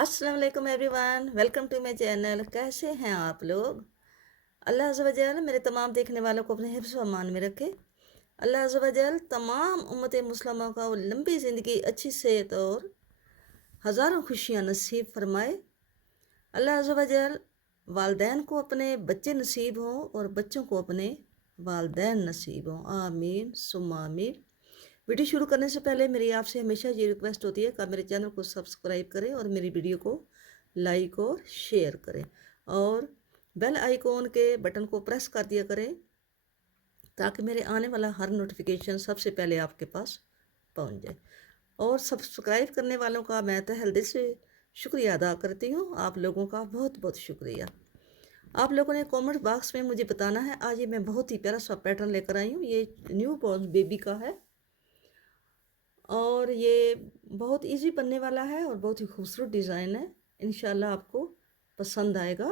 अस्सलाम वालेकुम everyone, welcome to my channel. कैसे हैं आप लोग? अल्लाह अज़्ज़ व जल मेरे तमाम देखने वालों को अपने हिफ्ज़ व अमान में रखे। अल्लाह अज़्ज़ व जल तमाम उम्मत मुस्लिमा को लंबी ज़िंदगी, अच्छी सेहत और हज़ारों खुशियाँ नसीब फरमाए। अल्लाह अज़्ज़ व जल वालदैन को अपने बच्चे नसीब हों और बच्चों को अपने वालदैन नसीब हों। आमीन सुम्मा आमीन। वीडियो शुरू करने से पहले मेरी आपसे हमेशा ये रिक्वेस्ट होती है कि आप मेरे चैनल को सब्सक्राइब करें और मेरी वीडियो को लाइक और शेयर करें और बेल आइकॉन के बटन को प्रेस कर दिया करें ताकि मेरे आने वाला हर नोटिफिकेशन सबसे पहले आपके पास पहुंच जाए। और सब्सक्राइब करने वालों का मैं तहे दिल से शुक्रिया अदा करती हूँ। आप लोगों का बहुत बहुत शुक्रिया। आप लोगों ने कमेंट बॉक्स में मुझे बताना है। आज ये मैं बहुत ही प्यारा सा पैटर्न लेकर आई हूँ। ये न्यू बॉर्न बेबी का है और ये बहुत इजी बनने वाला है और बहुत ही खूबसूरत डिज़ाइन है। इंशाल्लाह आपको पसंद आएगा।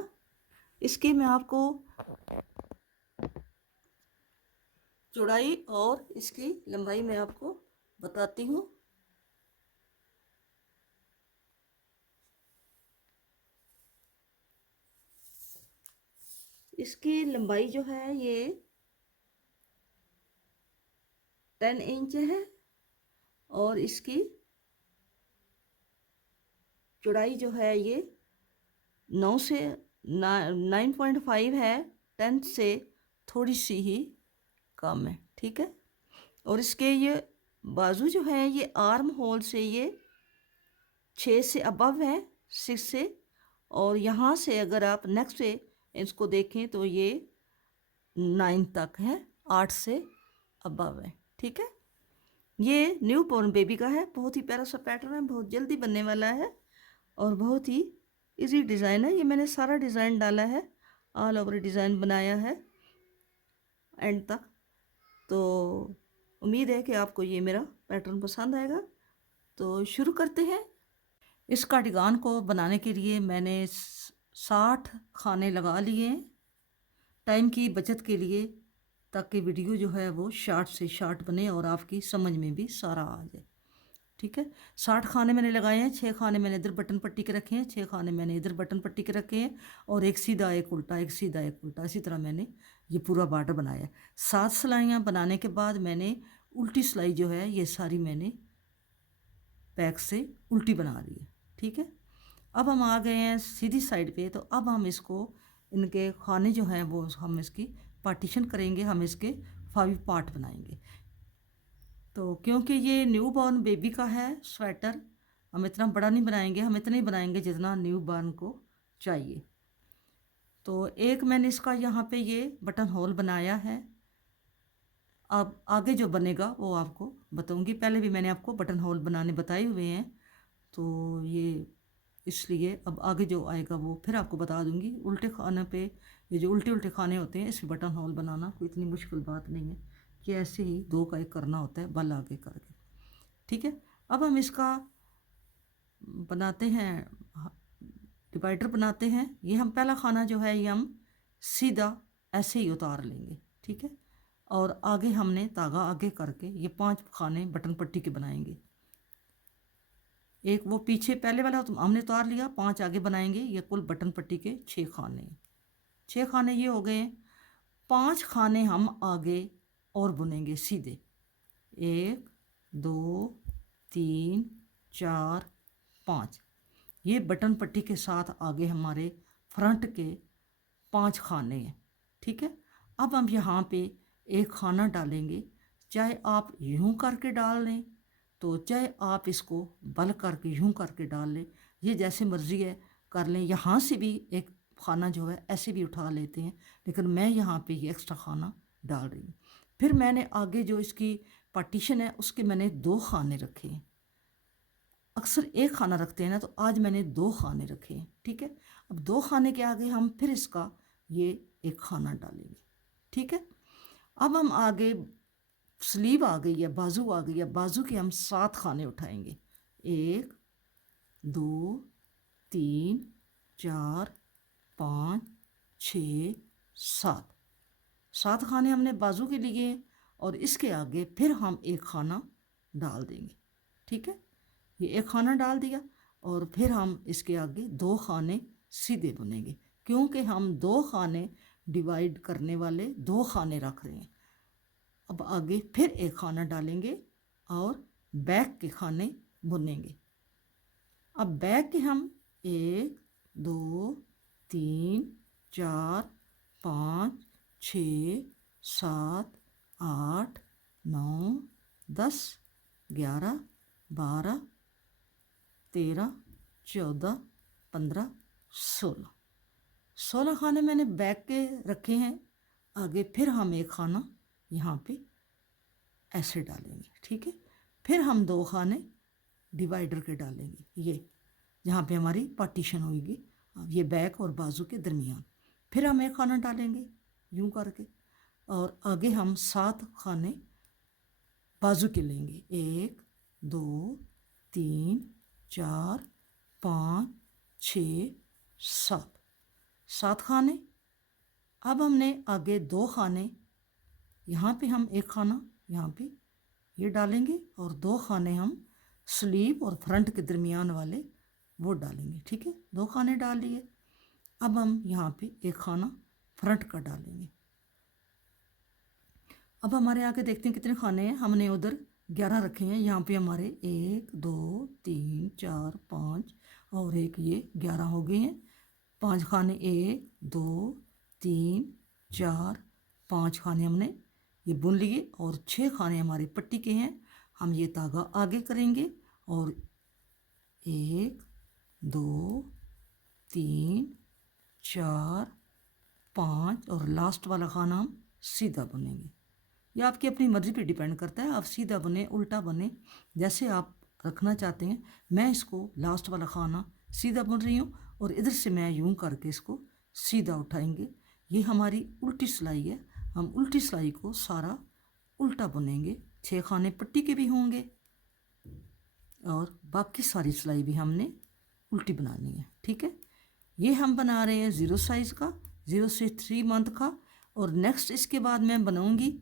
इसकी मैं आपको चौड़ाई और इसकी लंबाई मैं आपको बताती हूँ। इसकी लंबाई जो है ये 10 इंच है और इसकी चौड़ाई जो है ये 9 से 9.5 है। 10 से थोड़ी सी ही कम है, ठीक है। और इसके ये बाजू जो है ये आर्म होल से ये 6 से अबव है, 6 से। और यहाँ से अगर आप नेक्स्ट से इसको देखें तो ये 9 तक है, 8 से अबव है, ठीक है। ये न्यू बॉर्न बेबी का है। बहुत ही प्यारा सा पैटर्न है, बहुत जल्दी बनने वाला है और बहुत ही इजी डिज़ाइन है। ये मैंने सारा डिज़ाइन डाला है, ऑल ओवर डिज़ाइन बनाया है एंड तक। तो उम्मीद है कि आपको ये मेरा पैटर्न पसंद आएगा। तो शुरू करते हैं। इस कार्डिगान को बनाने के लिए मैंने 60 खाने लगा लिए हैं टाइम की बचत के लिए, ताकि वीडियो जो है वो शार्ट से शार्ट बने और आपकी समझ में भी सारा आ जाए, ठीक है। 60 खाने मैंने लगाए हैं। 6 खाने मैंने इधर बटन पट्टी के रखे हैं, 6 खाने मैंने इधर बटन पट्टी के रखे हैं और एक सीधा एक उल्टा, एक सीधा एक उल्टा, इसी तरह मैंने ये पूरा बॉर्डर बनाया है। 7 सिलाइयाँ बनाने के बाद मैंने उल्टी सिलाई जो है ये सारी मैंने बैक से उल्टी बना ली है, ठीक है। अब हम आ गए हैं सीधी साइड पे। तो अब हम इसको, इनके खाने जो हैं वो हम इसकी पार्टीशन करेंगे, हम इसके 5 पार्ट बनाएंगे। तो क्योंकि ये न्यू बॉर्न बेबी का है स्वेटर, हम इतना बड़ा नहीं बनाएंगे, हम इतना ही बनाएंगे जितना न्यू बॉर्न को चाहिए। तो एक मैंने इसका यहाँ पे ये बटन होल बनाया है। अब आगे जो बनेगा वो आपको बताऊंगी। पहले भी मैंने आपको बटन होल बनाने बताए हुए हैं, तो ये इसलिए अब आगे जो आएगा वो फिर आपको बता दूंगी। उल्टे खाने पे, ये जो उल्टे उल्टे खाने होते हैं, इसमें बटन होल बनाना कोई इतनी मुश्किल बात नहीं है कि ऐसे ही 2 का एक करना होता है बल आगे करके, ठीक है। अब हम इसका बनाते हैं, डिवाइडर बनाते हैं। ये हम पहला खाना जो है ये हम सीधा ऐसे ही उतार लेंगे, ठीक है। और आगे हमने धागा आगे करके ये 5 खाने बटन पट्टी के बनाएंगे। एक वो पीछे पहले वाला तो हमने उतार लिया, 5 आगे बनाएंगे। ये कुल बटन पट्टी के 6 खाने, 6 खाने ये हो गए। 5 खाने हम आगे और बुनेंगे सीधे। 1 2 3 4 5, ये बटन पट्टी के साथ आगे हमारे फ्रंट के 5 खाने हैं, ठीक है। अब हम यहाँ पे एक खाना डालेंगे। चाहे आप यूं करके डाल लें, तो चाहे आप इसको बल करके यूं करके डाल लें, ये जैसे मर्जी है कर लें। यहाँ से भी एक खाना जो है ऐसे भी उठा लेते हैं, लेकिन मैं यहाँ पे ये एक्स्ट्रा खाना डाल रही हूँ। फिर मैंने आगे जो इसकी पार्टीशन है उसके मैंने 2 खाने रखे हैं। अक्सर एक खाना रखते हैं ना, तो आज मैंने 2 खाने रखे हैं, ठीक है। अब 2 खाने के आगे हम फिर इसका ये एक खाना डालेंगे, ठीक है। अब हम आगे स्लीव आ गई है, बाजू आ गई है, बाजू के हम 7 खाने उठाएंगे। 1 2 3 4 5 6 7, 7 खाने हमने बाजू के लिए और इसके आगे फिर हम एक खाना डाल देंगे, ठीक है। ये एक खाना डाल दिया। और फिर हम इसके आगे 2 खाने सीधे बुनेंगे, क्योंकि हम 2 खाने डिवाइड करने वाले 2 खाने रख रहे हैं। अब आगे फिर एक खाना डालेंगे और बैक के खाने बुनेंगे। अब बैक के हम 1 2 3 4 5 6 7 8 9 10 11 12 13 14 15 16 खाने मैंने बैक के रखे हैं। आगे फिर हम एक खाना यहाँ पे ऐसे डालेंगे, ठीक है। फिर हम 2 खाने डिवाइडर के डालेंगे, ये जहाँ पे हमारी पार्टीशन होगी, ये बैक और बाजू के दरमियान। फिर हम एक खाना डालेंगे यूं करके, और आगे हम 7 खाने बाजू के लेंगे, 1 2 3 4 5 6 7 खाने। अब हमने आगे 2 खाने, यहाँ पे हम एक खाना यहाँ पे ये डालेंगे और 2 खाने हम स्लीव और फ्रंट के दरमियान वाले वो डालेंगे, ठीक है। 2 खाने डाल लिए। अब हम यहाँ पे एक खाना फ्रंट का डालेंगे। अब हमारे आगे देखते हैं कितने खाने हैं। हमने उधर 11 रखे हैं, यहाँ पे हमारे 1 2 3 4 5 और एक ये 11 हो गए हैं। 5 खाने 1 2 3 4 5 खाने हमने ये बुन लिए और 6 खाने हमारे पट्टी के हैं। हम ये धागा आगे करेंगे और 1 2 3 4 5 और लास्ट वाला खाना हम सीधा बुनेंगे। ये आपकी अपनी मर्जी पे डिपेंड करता है, आप सीधा बने उल्टा बने जैसे आप रखना चाहते हैं। मैं इसको लास्ट वाला खाना सीधा बुन रही हूँ और इधर से मैं यूं करके इसको सीधा उठाएंगे। ये हमारी उल्टी सिलाई है, हम उल्टी सिलाई को सारा उल्टा बुनेंगे। 6 खाने पट्टी के भी होंगे और बाकी सारी सिलाई भी हमने उल्टी बनानी है, ठीक है। ये हम बना रहे हैं 0 साइज़ का, 0 से 3 मंथ का, और नेक्स्ट इसके बाद मैं बनाऊंगी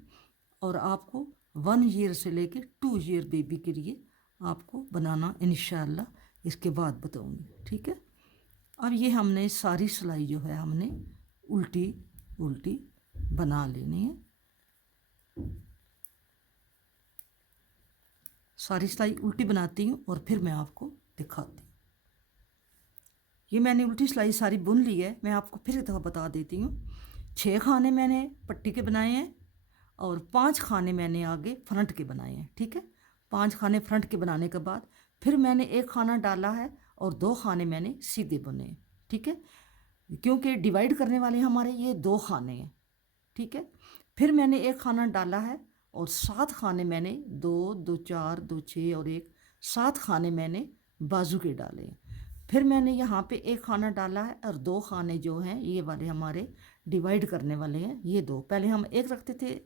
और आपको 1 ईयर से लेके 2 ईयर बेबी के लिए आपको बनाना इंशाल्लाह इसके बाद बताऊंगी, ठीक है। अब ये हमने सारी सिलाई जो है हमने उल्टी उल्टी बना लेनी है। सारी सिलाई उल्टी बनाती हूँ और फिर मैं आपको दिखाती हूँ। ये मैंने उल्टी सिलाई सारी बुन ली है, मैं आपको फिर एक दफ़ा बता देती हूँ। 6 खाने मैंने पट्टी के बनाए हैं और 5 खाने मैंने आगे फ्रंट के बनाए हैं, ठीक है। 5 खाने फ्रंट के बनाने के बाद फिर मैंने एक खाना डाला है और 2 खाने मैंने सीधे बुने हैं, ठीक है, क्योंकि डिवाइड करने वाले हमारे ये 2 खाने हैं, ठीक है। फिर मैंने एक खाना डाला है और 7 खाने मैंने 2 2 4 2 6 और 1 7 खाने मैंने बाजू के डाले हैं। फिर मैंने यहाँ पे एक खाना डाला है और 2 खाने जो हैं ये वाले हमारे डिवाइड करने वाले हैं, ये 2। पहले हम 1 रखते थे,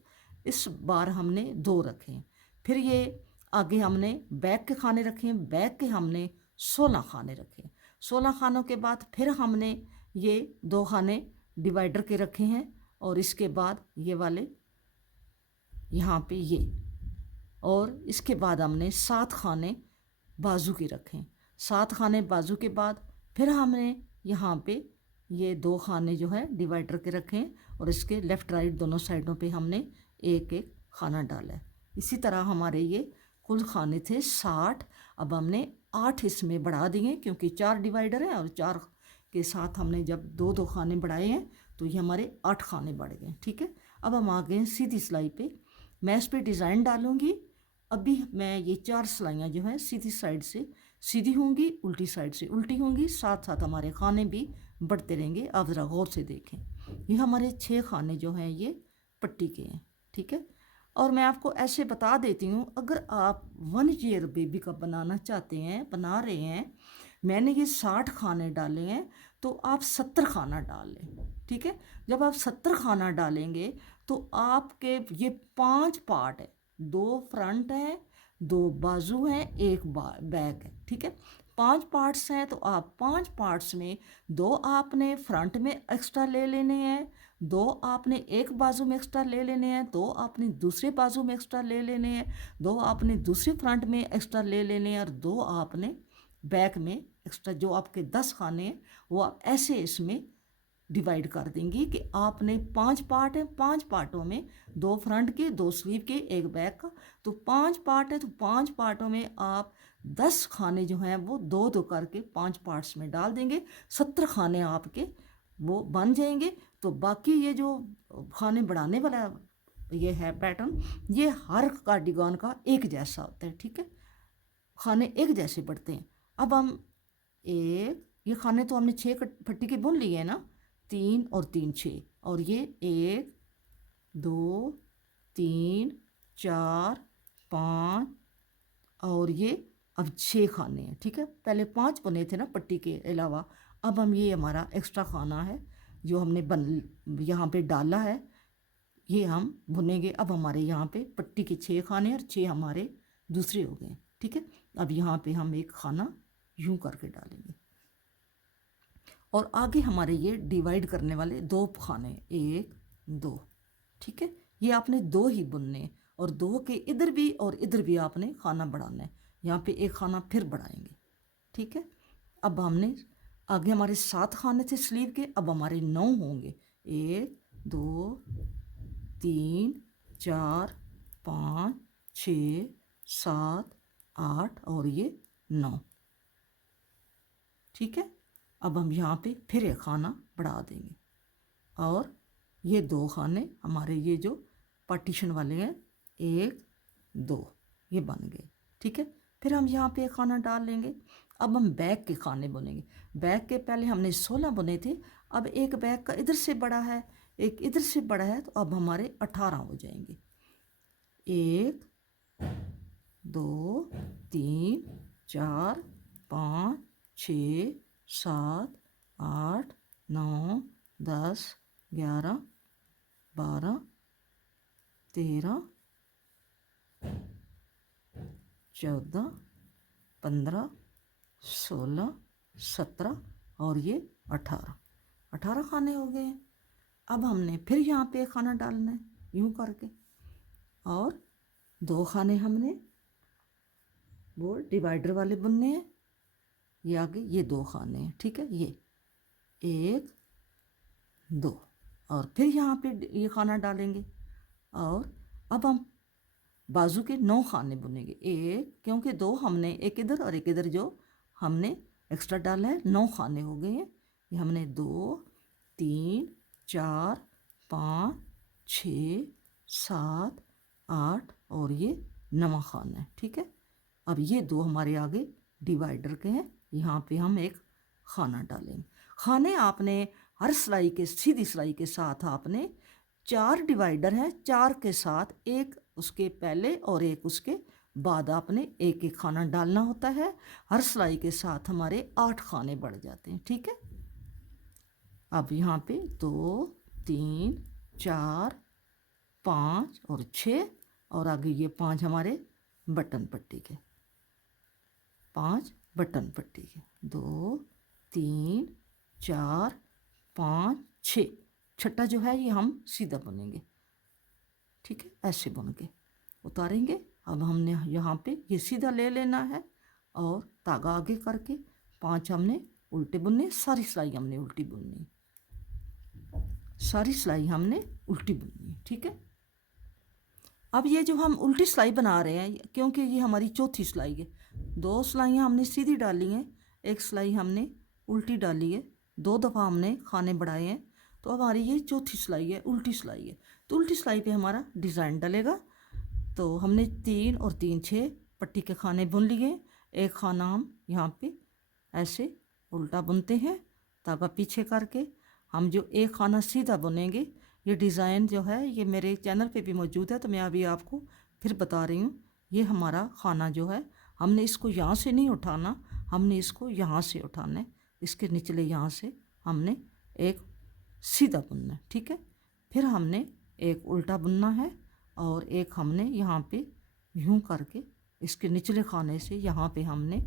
इस बार हमने 2 रखे हैं। फिर ये आगे हमने बैक के खाने रखे हैं, बैक के हमने 16 खाने रखे हैं। 16 खानों के बाद फिर हमने ये 2 खाने डिवाइडर के रखे हैं और इसके बाद ये वाले यहाँ पे ये, और इसके बाद हमने 7 खाने बाजू के रखे हैं। 7 खाने बाजू के बाद फिर हमने यहाँ पे ये 2 खाने जो है डिवाइडर के रखे हैं और इसके लेफ़्ट राइट दोनों साइडों पे हमने एक एक खाना डाला है। इसी तरह हमारे ये कुल खाने थे 60। अब हमने 8 इसमें बढ़ा दिए क्योंकि 4 डिवाइडर हैं और 4 के साथ हमने जब 2 खाने बढ़ाए हैं तो ये हमारे 8 खाने बढ़ गए, ठीक है। अब हम आ गए सीधी सिलाई पे। मैं इस पर डिज़ाइन डालूँगी। अभी मैं ये 4 सिलाइयाँ जो है सीधी साइड से सीधी होंगी, उल्टी साइड से उल्टी होंगी, साथ साथ हमारे खाने भी बढ़ते रहेंगे। आप ज़रा गौर से देखें, ये हमारे 6 खाने जो हैं ये पट्टी के हैं, ठीक है। और मैं आपको ऐसे बता देती हूँ, अगर आप 1 ईयर बेबी का बनाना चाहते हैं, बना रहे हैं, मैंने ये 60 खाने डाले हैं तो आप 70 खाना डाल लें, ठीक है। जब आप 70 खाना डालेंगे तो आपके ये 5 पार्ट है, 2 फ्रंट हैं, 2 बाजू हैं, 1 बैक है, ठीक है। 5 पार्ट्स हैं तो आप 5 पार्ट्स में 2 आपने फ्रंट में एक्स्ट्रा ले लेने हैं, 2 आपने एक बाजू में एक्स्ट्रा ले लेने हैं, 2 आपने दूसरे बाजू में एक्स्ट्रा ले लेने हैं, 2 आपने दूसरे फ्रंट में एक्स्ट्रा ले लेने हैं और 2 आपने बैक में एक्स्ट्रा जो आपके 10 खाने हैं वो आप ऐसे इसमें डिवाइड कर देंगी कि आपने 5 पार्ट हैं, 5 पार्टों में 2 फ्रंट के, 2 स्लीव के, 1 बैक का, तो 5 पार्ट है, तो 5 पार्टों में आप 10 खाने जो हैं वो 2-2 करके 5 पार्ट्स में डाल देंगे। 70 खाने आपके वो बन जाएंगे। तो बाकी ये जो खाने बढ़ाने वाला ये है पैटर्न, ये हर कार्डिगान का एक जैसा होता है, ठीक है, खाने एक जैसे बढ़ते हैं। अब हम ये खाने तो हमने 6 पट्टी के बुन लिए हैं ना, 3 और 3 6, और ये 1 2 3 4 5 और ये अब 6 खाने हैं, ठीक है। पहले 5 बने थे ना पट्टी के अलावा, अब हम ये हमारा एक्स्ट्रा खाना है जो हमने यहाँ पे डाला है, ये हम भुनेंगे। अब हमारे यहाँ पे पट्टी के 6 खाने और 6 हमारे दूसरे हो गए, ठीक है। अब यहाँ पे हम एक खाना यूं करके डालेंगे और आगे हमारे ये डिवाइड करने वाले 2 खाने, 1 2, ठीक है। ये आपने 2 ही बुनने और 2 के इधर भी और इधर भी आपने खाना बढ़ाना है। यहाँ पे एक खाना फिर बढ़ाएंगे, ठीक है। अब हमने आगे हमारे 7 खाने थे स्लीव के, अब हमारे 9 होंगे, 1 2 3 4 5 6 7 8 और ये 9, ठीक है। अब हम यहाँ पे फिर एक खाना बढ़ा देंगे और ये 2 खाने हमारे ये जो पार्टीशन वाले हैं 1 2 ये बन गए, ठीक है। फिर हम यहाँ पे एक खाना डाल लेंगे। अब हम बैक के खाने बुनेंगे। बैक के पहले हमने 16 बुने थे, अब एक बैक का इधर से बड़ा है, एक इधर से बड़ा है, तो अब हमारे 18 हो जाएंगे। 1 2 3 4 5 6 7 8 9 10 11 12 13 14 15 16 17 और ये 18 खाने हो गए हैं। अब हमने फिर यहाँ पे खाना डालना है यूं करके, और 2 खाने हमने वो डिवाइडर वाले बुनने हैं। ये आगे ये 2 खाने हैं, ठीक है, ये 1 2 और फिर यहाँ पे ये खाना डालेंगे और अब हम बाजू के 9 खाने बुनेंगे। एक क्योंकि 2 हमने एक इधर और एक इधर जो हमने एक्स्ट्रा डाला है, 9 खाने हो गए हैं। ये हमने 2 3 4 5 6 7 8 और ये 9 खाना है, ठीक है। अब ये 2 हमारे आगे डिवाइडर के हैं, यहाँ पे हम एक खाना डालेंगे। खाने आपने हर सिलाई के सीधी सिलाई के साथ आपने 4 डिवाइडर हैं, 4 के साथ एक उसके पहले और एक उसके बाद आपने एक एक खाना डालना होता है। हर सिलाई के साथ हमारे 8 खाने बढ़ जाते हैं, ठीक है। अब यहाँ पे 2 3 4 5 और 6 और आगे ये 5 हमारे बटन पट्टी के, 5 बटन पट्टी के, 2 3 4 5 6, छठा जो है ये हम सीधा बुनेंगे, ठीक है, ऐसे बुन के उतारेंगे। अब हमने यहाँ पे ये सीधा ले लेना है और धागा आगे करके 5 हमने उल्टे बुनने, सारी सिलाई हमने उल्टी बुननी, सारी सिलाई हमने उल्टी बुननी, ठीक है। अब ये जो हम उल्टी सिलाई बना रहे हैं, क्योंकि ये हमारी चौथी सिलाई है, 2 सिलाइयाँ हमने सीधी डाली हैं, एक सिलाई हमने उल्टी डाली है, 2 दफ़ा हमने खाने बढ़ाए हैं, तो अब हमारी ये चौथी सिलाई है, उल्टी सिलाई है। तो उल्टी सिलाई पे हमारा डिज़ाइन डलेगा। तो हमने 3 और 3 6 पट्टी के खाने बुन लिए। एक खाना हम यहाँ पे ऐसे उल्टा बुनते हैं, धागा पीछे करके। हम जो एक खाना सीधा बुनेंगे, ये डिज़ाइन जो है ये मेरे चैनल पे भी मौजूद है, तो मैं अभी आपको फिर बता रही हूँ। ये हमारा खाना जो है, हमने इसको यहाँ से नहीं उठाना, हमने इसको यहाँ से उठाना है, इसके निचले यहाँ से हमने एक सीधा बुनना है, ठीक है। फिर हमने एक उल्टा बुनना है और एक हमने यहाँ पे यूं करके इसके निचले खाने से यहाँ पे हमने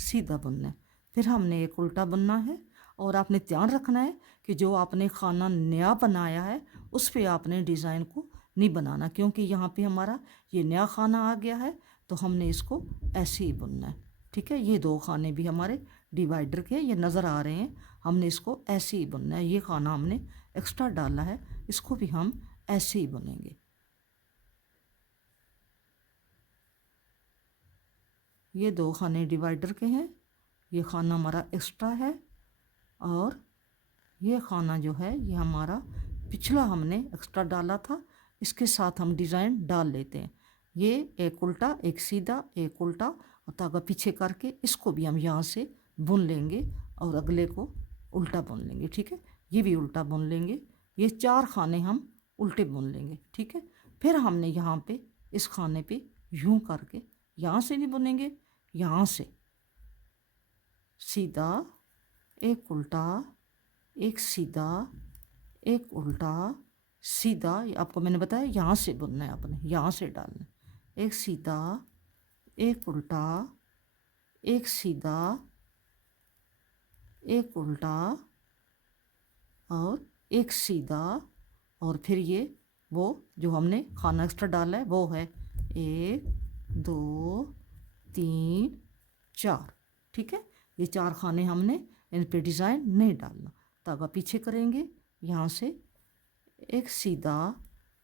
सीधा बुनना है। फिर हमने एक उल्टा बुनना है और आपने ध्यान रखना है कि जो आपने खाना नया बनाया है उस पे आपने डिज़ाइन को नहीं बनाना, क्योंकि यहाँ पे हमारा ये नया खाना आ गया है, तो हमने इसको ऐसे ही बुनना है, ठीक है। ये 2 खाने भी हमारे डिवाइडर के, ये नज़र आ रहे हैं, हमने इसको ऐसे ही बुनना है। ये खाना हमने एक्स्ट्रा डाला है, इसको भी हम ऐसे ही बुनेंगे। ये 2 खाने डिवाइडर के हैं, ये खाना हमारा एक्स्ट्रा है, और ये खाना जो है ये हमारा पिछला हमने एक्स्ट्रा डाला था, इसके साथ हम डिज़ाइन डाल लेते हैं। ये एक उल्टा एक सीधा, एक उल्टा, और धागा पीछे करके इसको भी हम यहाँ से बुन लेंगे और अगले को उल्टा बुन लेंगे। ठीक है, ये भी उल्टा बुन लेंगे। ये 4 खाने हम उल्टे बुन लेंगे। ठीक है, फिर हमने यहाँ पे इस खाने पे यूं करके यहाँ से नहीं बुनेंगे, यहाँ से सीधा, एक उल्टा, एक सीधा, एक उल्टा, सीधा। आपको मैंने बताया यहाँ से बुनना है, आपने यहाँ से डालना है। एक सीधा, एक उल्टा, एक सीधा, एक उल्टा, और एक सीधा, और फिर ये वो जो हमने खाना एक्स्ट्रा डाला है वो है 1 2 3 4। ठीक है, ये 4 खाने हमने इन पे डिज़ाइन नहीं डालना। धागा पीछे करेंगे, यहाँ से एक सीधा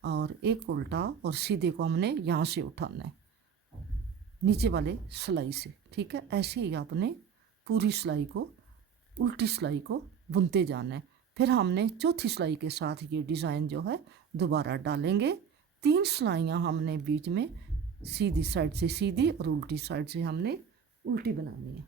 और एक उल्टा, और सीधे को हमने यहाँ से उठाना है नीचे वाले सिलाई से। ठीक है, ऐसे ही आपने पूरी सिलाई को, उल्टी सिलाई को बुनते जाना है। फिर हमने चौथी सिलाई के साथ ये डिज़ाइन जो है दोबारा डालेंगे। 3 सिलाइयाँ हमने बीच में सीधी साइड से सीधी और उल्टी साइड से हमने उल्टी बनानी है।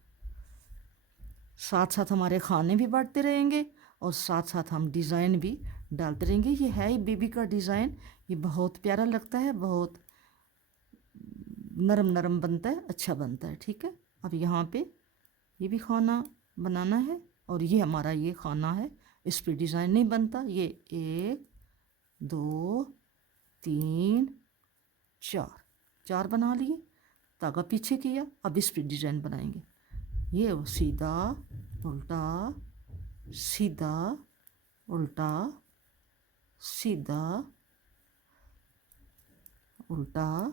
साथ साथ हमारे खाने भी बढ़ते रहेंगे और साथ साथ हम डिज़ाइन भी डालते रहेंगे। ये है ही बेबी का डिज़ाइन, ये बहुत प्यारा लगता है, बहुत नरम नरम बनता है, अच्छा बनता है। ठीक है, अब यहाँ पे ये भी खाना बनाना है, और ये हमारा ये खाना है, इस पे डिज़ाइन नहीं बनता। ये 1 2 3 4 बना लिए, धागा पीछे किया, अब इस पे डिज़ाइन बनाएंगे। ये सीधा उल्टा, सीधा उल्टा, सीधा उल्टा,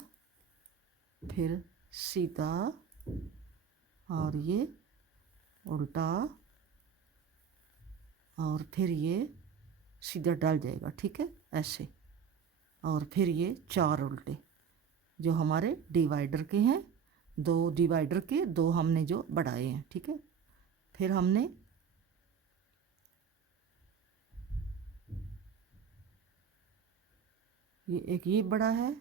फिर सीधा, और ये उल्टा, और फिर ये सीधा डाल जाएगा। ठीक है, ऐसे, और फिर ये 4 उल्टे जो हमारे डिवाइडर के हैं, 2 डिवाइडर के 2 हमने जो बढ़ाए हैं। ठीक है, फिर हमने ये एक ये बड़ा है,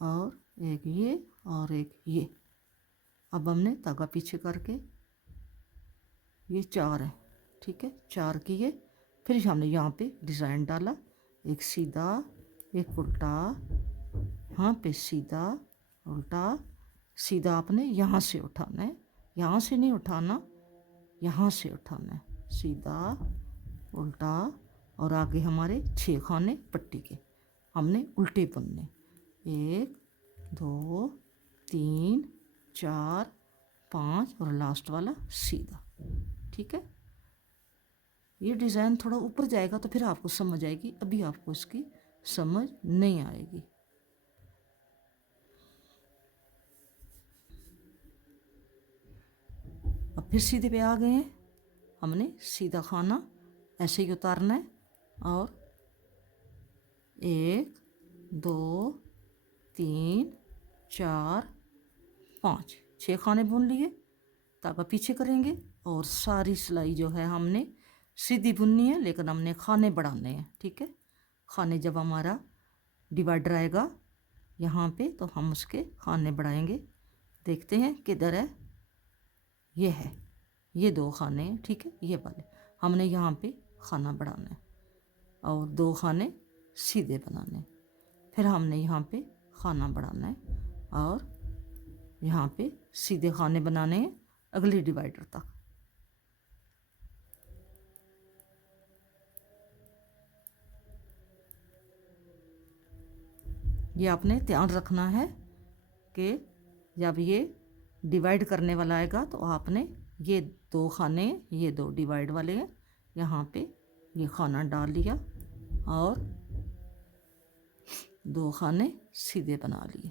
और एक ये, और एक ये। अब हमने धागा पीछे करके ये 4 है। ठीक है, 4 किए, फिर हमने यहाँ पे डिज़ाइन डाला, एक सीधा, एक उल्टा, यहाँ पे सीधा उल्टा, सीधा आपने यहाँ से उठाना है, यहाँ से नहीं उठाना, यहाँ से उठाना है, सीधा उल्टा, और आगे हमारे 6 खाने पट्टी के हमने उल्टे बुनने, 1 2 3 4 5, और लास्ट वाला सीधा। ठीक है, ये डिज़ाइन थोड़ा ऊपर जाएगा तो फिर आपको समझ आएगी, अभी आपको इसकी समझ नहीं आएगी। अब फिर सीधे पे आ गए हैं, हमने सीधा खाना ऐसे ही उतारना है, और 1 2 3 4 5 6 खाने बुन लिए, धागा पीछे करेंगे, और सारी सिलाई जो है हमने सीधी बुननी है, लेकिन हमने खाने बढ़ाने हैं। ठीक है, खाने जब हमारा डिवाइडर आएगा यहाँ पे तो हम उसके खाने बढ़ाएंगे। देखते हैं किधर है, ये है, ये 2 खाने हैं। ठीक है, ये वाले हमने यहाँ पे खाना बढ़ाना है, और 2 खाने सीधे बनाने, फिर हमने यहाँ पे खाना बढ़ाना है, और यहाँ पे सीधे खाने बनाने हैं अगले डिवाइडर तक। ये आपने ध्यान रखना है कि जब ये डिवाइड करने वाला आएगा तो आपने ये 2 खाने, ये 2 डिवाइड वाले हैं, यहाँ पे ये खाना डाल लिया और 2 खाने सीधे बना लिए,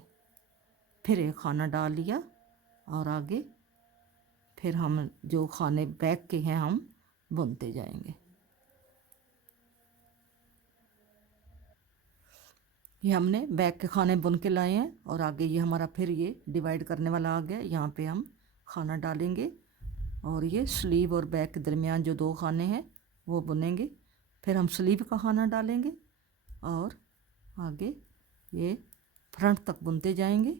फिर एक खाना डाल लिया और आगे फिर हम जो खाने बैक के हैं हम बुनते जाएंगे। ये हमने बैक के खाने बुन के लाए हैं और आगे ये हमारा फिर ये डिवाइड करने वाला आ गया। यहाँ पे हम खाना डालेंगे और ये स्लीव और बैक के दरमियान जो 2 खाने हैं वो बुनेंगे। फिर हम स्लीव का खाना डालेंगे और आगे ये फ्रंट तक बुनते जाएंगे।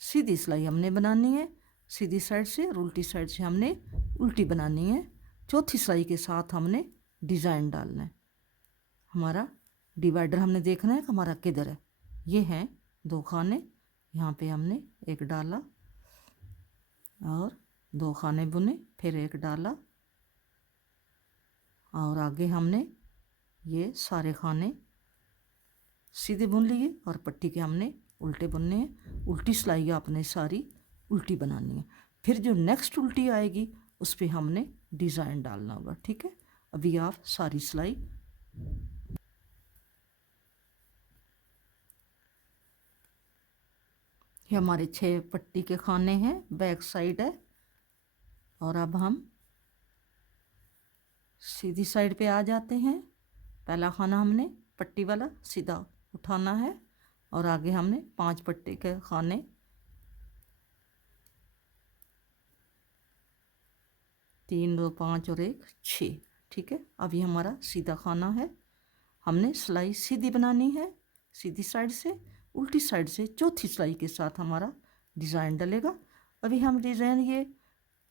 सीधी सिलाई हमने बनानी है सीधी साइड से और उल्टी साइड से हमने उल्टी बनानी है। चौथी सिलाई के साथ हमने डिज़ाइन डालना है। हमारा डिवाइडर हमने देखना है कि हमारा किधर है। ये हैं 2 खाने, यहाँ पे हमने एक डाला और 2 खाने बुने, फिर एक डाला और आगे हमने ये सारे खाने सीधे बुन लिए और पट्टी के हमने उल्टे बुनने हैं। उल्टी सिलाई आपने सारी उल्टी बनानी है। फिर जो नेक्स्ट उल्टी आएगी उस पर हमने डिज़ाइन डालना होगा। ठीक है, अभी आप सारी सिलाई ये हमारे 6 पट्टी के खाने हैं, बैक साइड है। और अब हम सीधी साइड पे आ जाते हैं। पहला खाना हमने पट्टी वाला सीधा उठाना है और आगे हमने 5 पट्टी के खाने 3 2 5 और 1 6। ठीक है, अब ये हमारा सीधा खाना है। हमने सिलाई सीधी बनानी है सीधी साइड से, उल्टी साइड से चौथी सिलाई के साथ हमारा डिज़ाइन डलेगा। अभी हम डिज़ाइन ये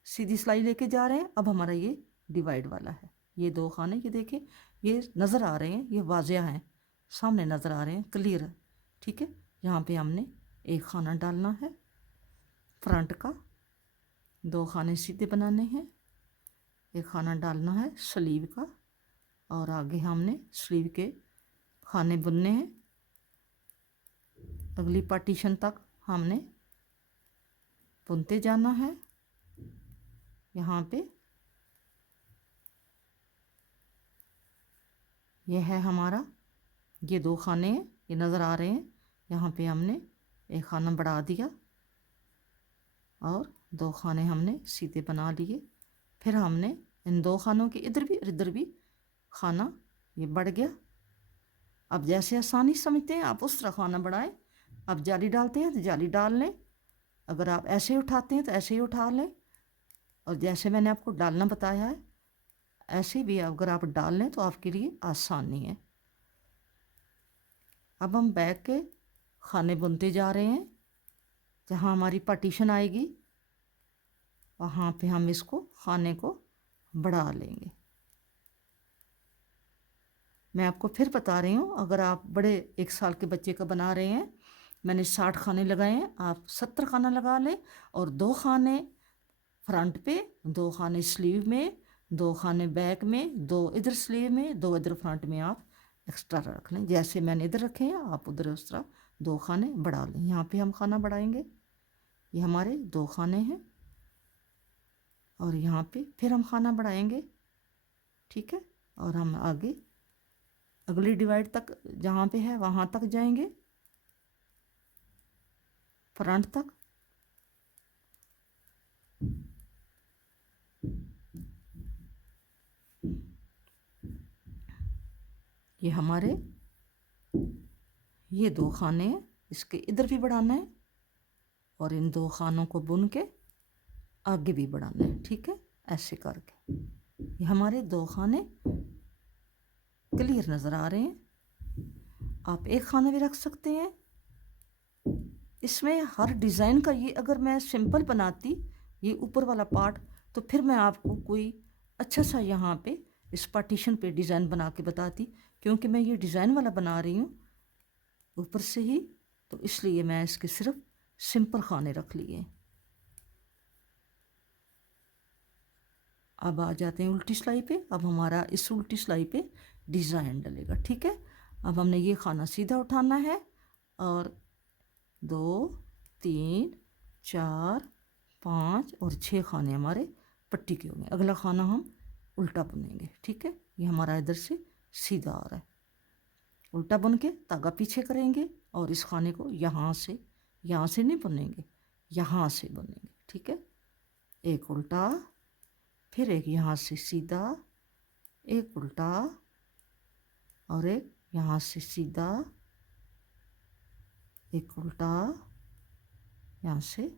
सीधी सिलाई लेके जा रहे हैं। अब हमारा ये डिवाइड वाला है। ये 2 खाने ये देखें, ये नज़र आ रहे हैं, ये वाज़िया हैं, सामने नज़र आ रहे हैं, क्लियर है। ठीक है, यहाँ पे हमने एक खाना डालना है फ्रंट का, 2 खाने सीधे बनाने हैं, एक खाना डालना है स्लीव का और आगे हमने स्लीव के खाने बुनने हैं। अगली पार्टीशन तक हमने बुनते जाना है। यहाँ पे यह है हमारा, ये 2 खाने हैं, ये नज़र आ रहे हैं। यहाँ पे हमने एक खाना बढ़ा दिया और 2 खाने हमने सीधे बना लिए। फिर हमने इन 2 खानों के इधर भी खाना ये बढ़ गया। अब जैसे आसानी समझते हैं आप उस तरह खाना बढ़ाएं। अब जाली डालते हैं तो जाली डाल लें, अगर आप ऐसे उठाते हैं तो ऐसे ही उठा लें, और जैसे मैंने आपको डालना बताया है ऐसे भी अगर आप डाल लें तो आपके लिए आसानी है। अब हम बैक के खाने बुनते जा रहे हैं। जहाँ हमारी पार्टीशन आएगी वहाँ पे हम इसको खाने को बढ़ा लेंगे। मैं आपको फिर बता रही हूँ, अगर आप बड़े 1 साल के बच्चे का बना रहे हैं, मैंने 60 खाने लगाए हैं, आप 70 खाना लगा लें और 2 खाने फ्रंट पे, 2 खाने स्लीव में, 2 खाने बैक में, 2 इधर स्लीव में, 2 इधर फ्रंट में आप एक्स्ट्रा रख लें। जैसे मैंने इधर रखे हैं आप उधर उस तरह 2 खाने बढ़ा लें। यहाँ पे हम खाना बढ़ाएंगे, ये हमारे 2 खाने हैं और यहाँ पे फिर हम खाना बढ़ाएंगे। ठीक है, और हम आगे अगली डिवाइड तक जहाँ पे है वहाँ तक जाएंगे, फ्रंट तक। ये हमारे ये 2 खाने हैं, इसके इधर भी बढ़ाना है और इन 2 खानों को बुन के आगे भी बढ़ाना है। ठीक है, ऐसे करके ये हमारे 2 खाने क्लियर नज़र आ रहे हैं। आप एक खाना भी रख सकते हैं इसमें। हर डिज़ाइन का ये अगर मैं सिंपल बनाती ये ऊपर वाला पार्ट, तो फिर मैं आपको कोई अच्छा सा यहाँ पे इस पार्टीशन पे डिज़ाइन बना के बताती। क्योंकि मैं ये डिज़ाइन वाला बना रही हूँ ऊपर से ही, तो इसलिए मैं इसके सिर्फ सिंपल खाने रख लिए। अब आ जाते हैं उल्टी सिलाई पे। अब हमारा इस उल्टी सिलाई पे डिज़ाइन डलेगा। ठीक है, अब हमने ये खाना सीधा उठाना है और 2 3 4 5 और 6 खाने हमारे पट्टी के होंगे। अगला खाना हम उल्टा बुनेंगे। ठीक है, ये हमारा इधर से सीधा आ रहा है, उल्टा बुन के धागा पीछे करेंगे और इस खाने को यहाँ से नहीं बुनेंगे, यहाँ से बुनेंगे। ठीक है, एक उल्टा, फिर एक यहाँ से सीधा, एक उल्टा और एक यहाँ से सीधा, एक उल्टा, यहाँ से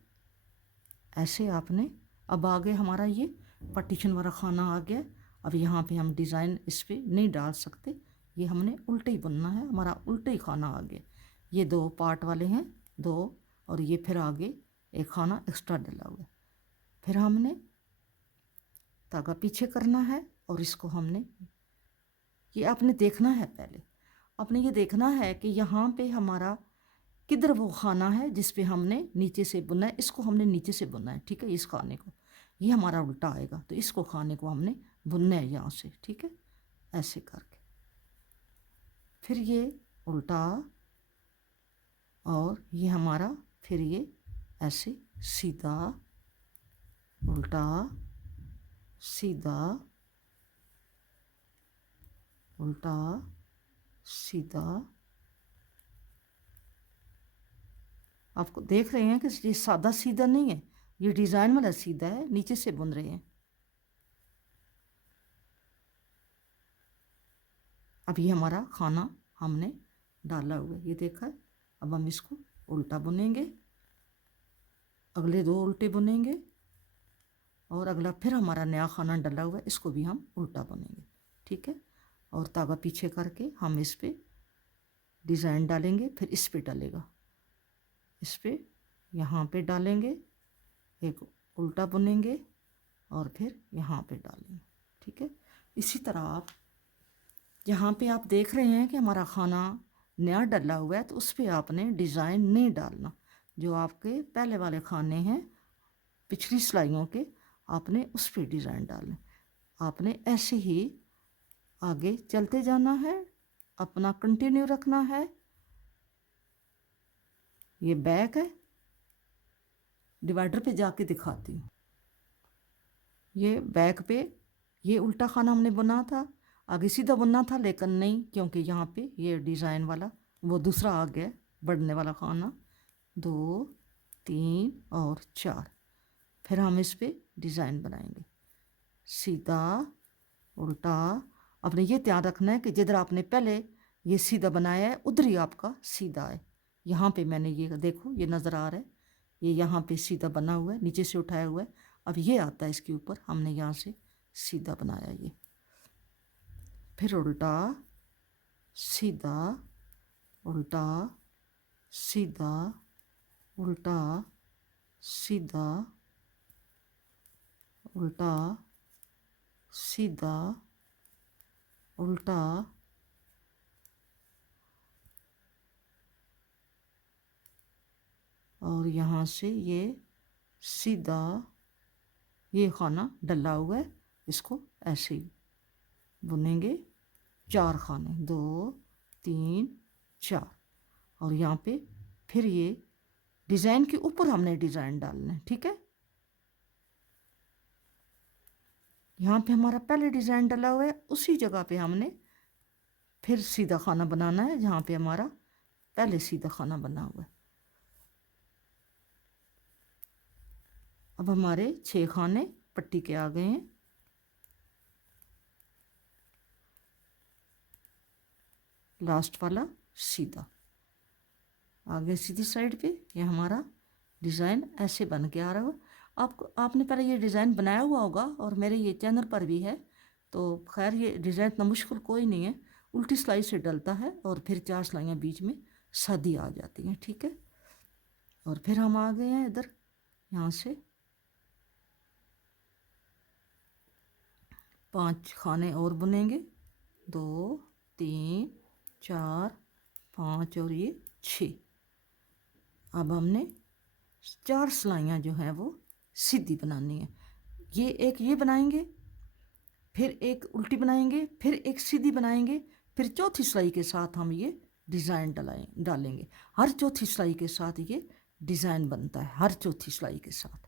ऐसे आपने। अब आगे हमारा ये पार्टीशन वाला खाना आ गया। अब यहाँ पे हम डिज़ाइन इस पर नहीं डाल सकते, ये हमने उल्टे ही बनना है, हमारा उल्टे ही खाना आ गया। ये दो पार्ट वाले हैं दो, और ये फिर आगे एक खाना एक्स्ट्रा डला हुआ है। फिर हमने धागा पीछे करना है और इसको हमने, ये आपने देखना है पहले, आपने ये देखना है कि यहाँ पे हमारा किधर वो खाना है जिस पे हमने नीचे से बुना है, इसको हमने नीचे से बुना है, ठीक है। इस खाने को, ये हमारा उल्टा आएगा, तो इसको खाने को हमने बुनना है यहाँ से, ठीक है, ऐसे करके। फिर ये उल्टा और ये हमारा, फिर ये ऐसे सीधा, उल्टा, सीधा, उल्टा, सीधा। आपको देख रहे हैं कि ये सादा सीधा नहीं है, ये डिज़ाइन वाला सीधा है, नीचे से बुन रहे हैं। अब ये हमारा खाना हमने डाला हुआ है, ये देखा है। अब हम इसको उल्टा बुनेंगे, अगले दो उल्टे बुनेंगे, और अगला फिर हमारा नया खाना डला हुआ है, इसको भी हम उल्टा बुनेंगे, ठीक है। और धागा पीछे करके हम इस पे डिज़ाइन डालेंगे, फिर इस पे डलेगा, इस पे यहाँ पे डालेंगे, एक उल्टा बुनेंगे और फिर यहाँ पे डालेंगे, ठीक है। इसी तरह आप यहाँ पे आप देख रहे हैं कि हमारा खाना नया डला हुआ है, तो उस पर आपने डिज़ाइन नहीं डालना। जो आपके पहले वाले खाने हैं पिछली सिलाइयों के, आपने उस पर डिज़ाइन डालना। आपने ऐसे ही आगे चलते जाना है, अपना कंटिन्यू रखना है। ये बैक है, डिवाइडर पे जाके दिखाती हूँ। ये बैक पे ये उल्टा खाना हमने बुना था, आगे सीधा बुनना था, लेकिन नहीं, क्योंकि यहाँ पे ये डिज़ाइन वाला वो दूसरा आ गया, बढ़ने वाला खाना। 2 3 और 4, फिर हम इस पे डिज़ाइन बनाएंगे, सीधा, उल्टा। आपने ये ध्यान रखना है कि जिधर आपने पहले ये सीधा बनाया है उधर ही आपका सीधा है। यहाँ पे मैंने ये देखो, ये नज़र आ रहा है, ये यहाँ पे सीधा बना हुआ है, नीचे से उठाया हुआ है। अब ये आता है इसके ऊपर, हमने यहाँ से सीधा बनाया ये, फिर उल्टा, सीधा, उल्टा, सीधा, उल्टा, सीधा, उल्टा, सीधा, उल्टा, और यहाँ से ये सीधा, ये खाना डला हुआ है, इसको ऐसे ही बुनेंगे। 4 खाने, 2 3 4, और यहाँ पे फिर ये डिज़ाइन के ऊपर हमने डिज़ाइन डालना है, ठीक है। यहाँ पे हमारा पहले डिज़ाइन डला हुआ है, उसी जगह पे हमने फिर सीधा खाना बनाना है जहाँ पे हमारा पहले सीधा खाना बना हुआ है। अब हमारे 6 खाने पट्टी के आ गए हैं। लास्ट वाला सीधा, आगे सीधी साइड पे ये हमारा डिज़ाइन ऐसे बन के आ रहा है। आपने पहले ये डिज़ाइन बनाया हुआ होगा और मेरे ये चैनल पर भी है, तो खैर ये डिज़ाइन इतना मुश्किल कोई नहीं है, उल्टी सिलाई से डलता है और फिर 4 सिलाइयाँ बीच में सादी आ जाती हैं, ठीक है। और फिर हम आ गए हैं इधर, यहाँ से 5 खाने और बुनेंगे, 2 3 4 5 और ये 6। अब हमने 4 सिलाइयाँ जो हैं वो सीधी बनानी है। ये एक ये बनाएंगे, फिर एक उल्टी बनाएंगे, फिर एक सीधी बनाएंगे, फिर चौथी सिलाई के साथ हम ये डिज़ाइन डालेंगे। हर चौथी सिलाई के साथ ये डिज़ाइन बनता है, हर चौथी सिलाई के साथ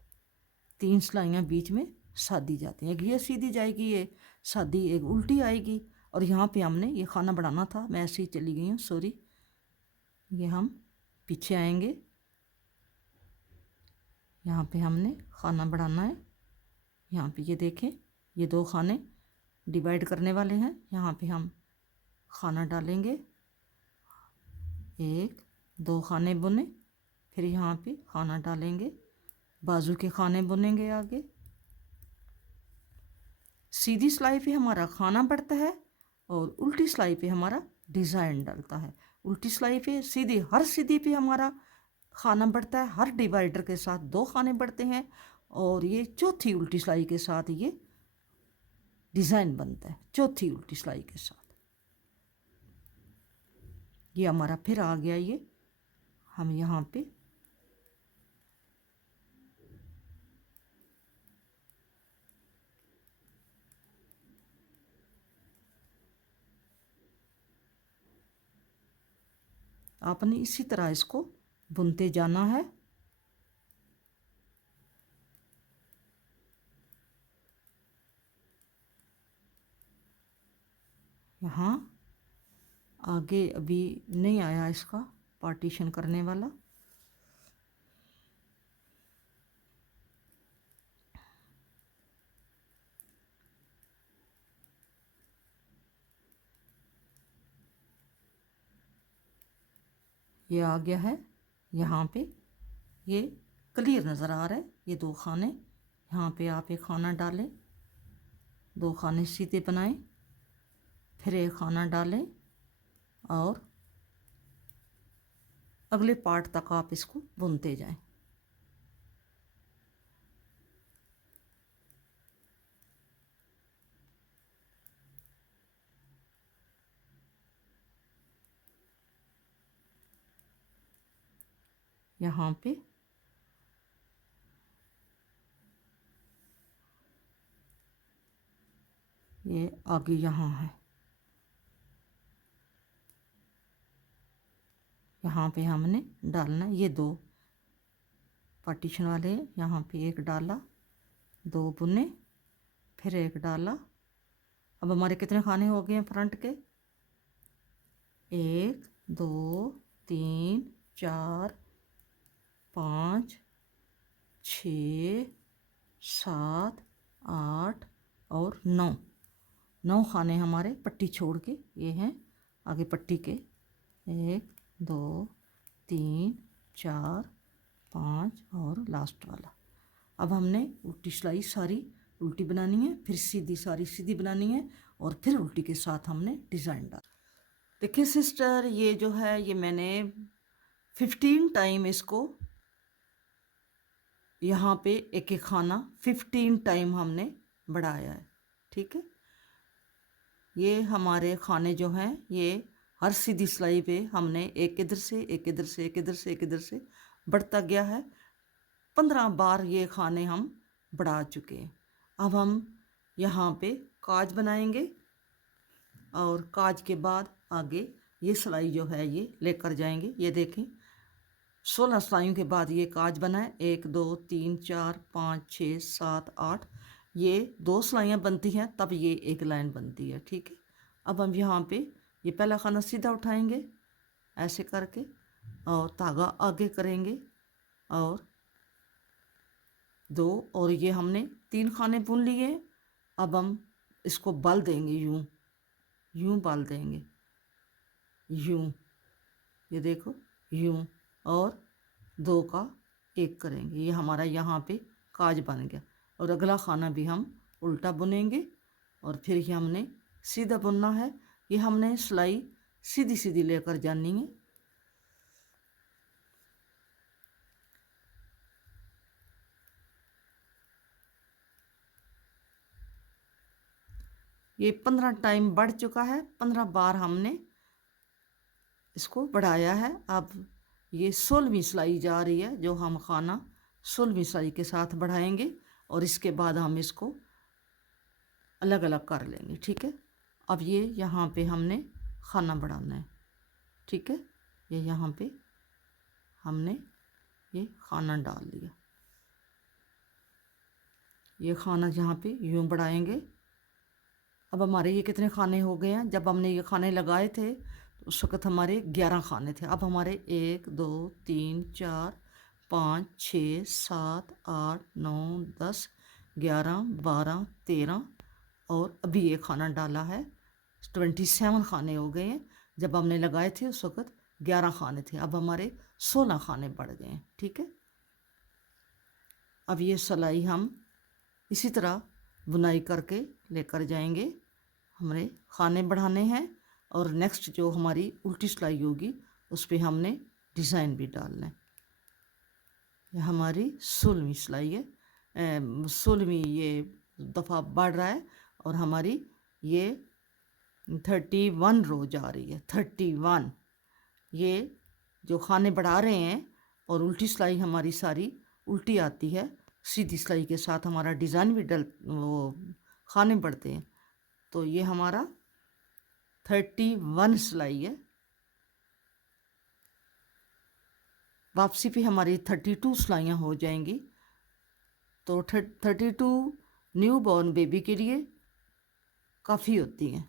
3 सिलाइयाँ बीच में सादी जाती हैं। एक ये सीधी जाएगी, ये सादी, एक उल्टी आएगी। और यहाँ पे हमने ये खाना बढ़ाना था, मैं ऐसे ही चली गई हूँ, सॉरी। ये हम पीछे आएंगे, यहाँ पे हमने खाना बढ़ाना है, यहाँ पे ये देखें, ये 2 खाने डिवाइड करने वाले हैं। यहाँ पे हम खाना डालेंगे, 1 2 खाने बुने, फिर यहाँ पे खाना डालेंगे, बाजू के खाने बुनेंगे आगे। सीधी सिलाई पे हमारा खाना बढ़ता है और उल्टी सिलाई पे हमारा डिज़ाइन डलता है। उल्टी सिलाई पे सीधी, हर सीधी पे हमारा खाना बढ़ता है, हर डिवाइडर के साथ 2 खाने बढ़ते हैं, और ये चौथी उल्टी सिलाई के साथ ये डिज़ाइन बनता है, चौथी उल्टी सिलाई के साथ। ये हमारा फिर आ गया। ये हम यहाँ पे आपने इसी तरह इसको बुनते जाना है। यहाँ आगे अभी नहीं आया इसका पार्टीशन करने वाला। ये आ गया है। यहाँ पे ये क्लियर नज़र आ रहा है। ये 2 खाने, यहाँ पे आप एक खाना डालें, 2 खाने सीधे बनाएं, फिर एक खाना डालें और अगले पार्ट तक आप इसको बुनते जाएं। यहाँ पे ये आगे यहाँ है, यहाँ पे हमने डालना, ये 2 पार्टीशन वाले हैं। यहाँ पे एक डाला, 2 बुने, फिर एक डाला। अब हमारे कितने खाने हो गए हैं फ्रंट के? 1 2 3 4 5 6 7 8 और 9 खाने हमारे पट्टी छोड़ के ये हैं आगे पट्टी के। 1 2 3 4 5 और लास्ट वाला। अब हमने उल्टी सिलाई सारी उल्टी बनानी है, फिर सीधी सारी सीधी बनानी है, और फिर उल्टी के साथ हमने डिज़ाइन डाल। देखिए सिस्टर, ये जो है ये मैंने 15 टाइम इसको यहाँ पे एक एक खाना 15 टाइम हमने बढ़ाया है। ठीक है, ये हमारे खाने जो हैं ये हर सीधी सिलाई पे हमने एक इधर से एक इधर से एक इधर से एक इधर से बढ़ता गया है। 15 बार ये खाने हम बढ़ा चुके हैं। अब हम यहाँ पे काज बनाएंगे और काज के बाद आगे ये सिलाई जो है ये लेकर जाएंगे। ये देखें, 16 सिलाइयों के बाद ये काज बना है। 1 2 3 4 5 6 7 8, ये 2 सिलाइयाँ बनती हैं तब ये एक लाइन बनती है। ठीक है, अब हम यहाँ पे ये पहला खाना सीधा उठाएंगे ऐसे करके और धागा आगे करेंगे और 2, और ये हमने 3 खाने बुन लिए। अब हम इसको बल देंगे, यूं यूं बल देंगे, यूं, ये देखो यूं, और 2 का 1 करेंगे। ये हमारा यहाँ पे काज बन गया। और अगला खाना भी हम उल्टा बुनेंगे और फिर ये हमने सीधा बुनना है। ये हमने सिलाई सीधी सीधी लेकर जानी है। ये 15 टाइम बढ़ चुका है, 15 बार हमने इसको बढ़ाया है। अब ये 16वीं सिलाई जा रही है जो हम खाना 16वीं सिलाई के साथ बढ़ाएंगे और इसके बाद हम इसको अलग अलग कर लेंगे। ठीक है, अब ये यहाँ पे हमने खाना बढ़ाना है। ठीक है, ये यहाँ पे हमने ये खाना डाल दिया। ये खाना यहाँ पे यूँ बढ़ाएंगे। अब हमारे ये कितने खाने हो गए हैं? जब हमने ये खाने लगाए थे तो उस वक़्त हमारे 11 खाने थे। अब हमारे 1 2 3 4 5 6 7 8 9 10 11, 12, 13 और अभी ये खाना डाला है 27 खाने हो गए हैं। जब हमने लगाए थे उस वक़्त 11 खाने थे, अब हमारे 16 खाने बढ़ गए हैं। ठीक है, अब ये सिलाई हम इसी तरह बुनाई करके लेकर जाएंगे। हमें खाने बढ़ाने हैं और नेक्स्ट जो हमारी उल्टी सिलाई होगी उस पर हमने डिज़ाइन भी डालना है। ये हमारी 16वीं सिलाई है, 16वीं ये दफ़ा बढ़ रहा है और हमारी ये 31 रो जा रही है। 31 ये जो खाने बढ़ा रहे हैं और उल्टी सिलाई हमारी सारी उल्टी आती है, सीधी सिलाई के साथ हमारा डिज़ाइन भी वो खाने बढ़ते हैं। तो ये हमारा 31 सिलाई है। वापसी पे हमारी 32 सिलाइयाँ हो जाएंगी। तो 32 न्यू बॉर्न बेबी के लिए काफ़ी होती हैं।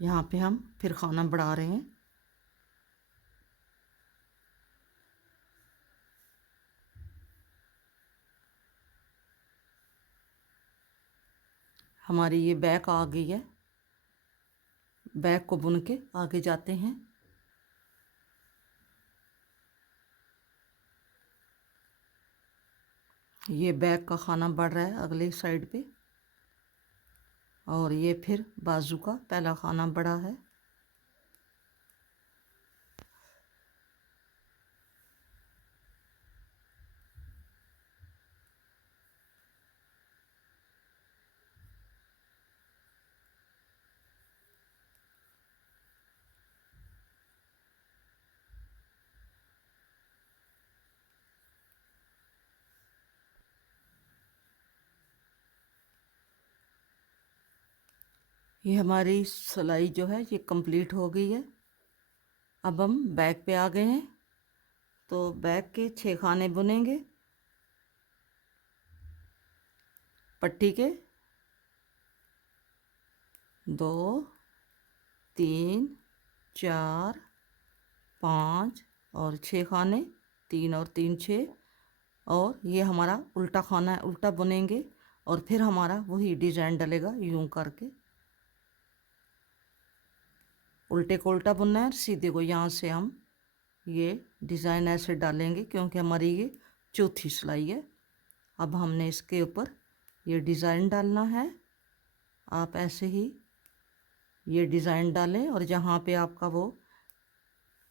यहाँ पे हम फिर खाना बढ़ा रहे हैं। हमारी ये बैक आ गई है, बैक को बुन के आगे जाते हैं। ये बैक का खाना बढ़ रहा है अगले साइड पे और ये फिर बाजू का पहला खाना बढ़ा है। ये हमारी सिलाई जो है ये कंप्लीट हो गई है। अब हम बैक पे आ गए हैं, तो बैक के 6 खाने बुनेंगे। पट्टी के 2, 3, 4, 5 और 6 खाने, 3 और 3 6। और ये हमारा उल्टा खाना है, उल्टा बुनेंगे और फिर हमारा वही डिज़ाइन डलेगा यूं करके। उल्टे को उल्टा बुनना है, सीधे को यहाँ से हम ये डिज़ाइन ऐसे डालेंगे क्योंकि हमारी ये चौथी सिलाई है। अब हमने इसके ऊपर ये डिज़ाइन डालना है। आप ऐसे ही ये डिज़ाइन डालें और जहाँ पे आपका वो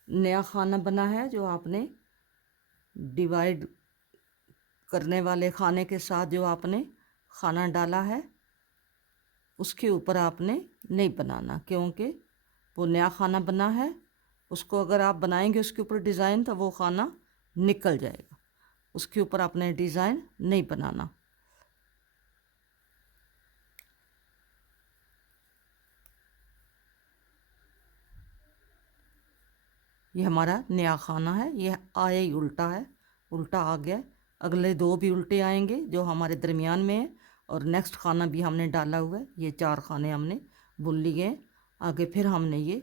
नया खाना बना है जो आपने डिवाइड करने वाले खाने के साथ जो आपने खाना डाला है उसके ऊपर आपने नहीं बनाना, क्योंकि वो नया खाना बना है। उसको अगर आप बनाएंगे उसके ऊपर डिज़ाइन तो वो खाना निकल जाएगा। उसके ऊपर आपने डिज़ाइन नहीं बनाना। ये हमारा नया खाना है, ये आया ही उल्टा है, उल्टा आ गया। अगले 2 भी उल्टे आएंगे जो हमारे दरमियान में है और नेक्स्ट खाना भी हमने डाला हुआ है। ये 4 खाने हमने बुन लिए हैं। आगे फिर हमने ये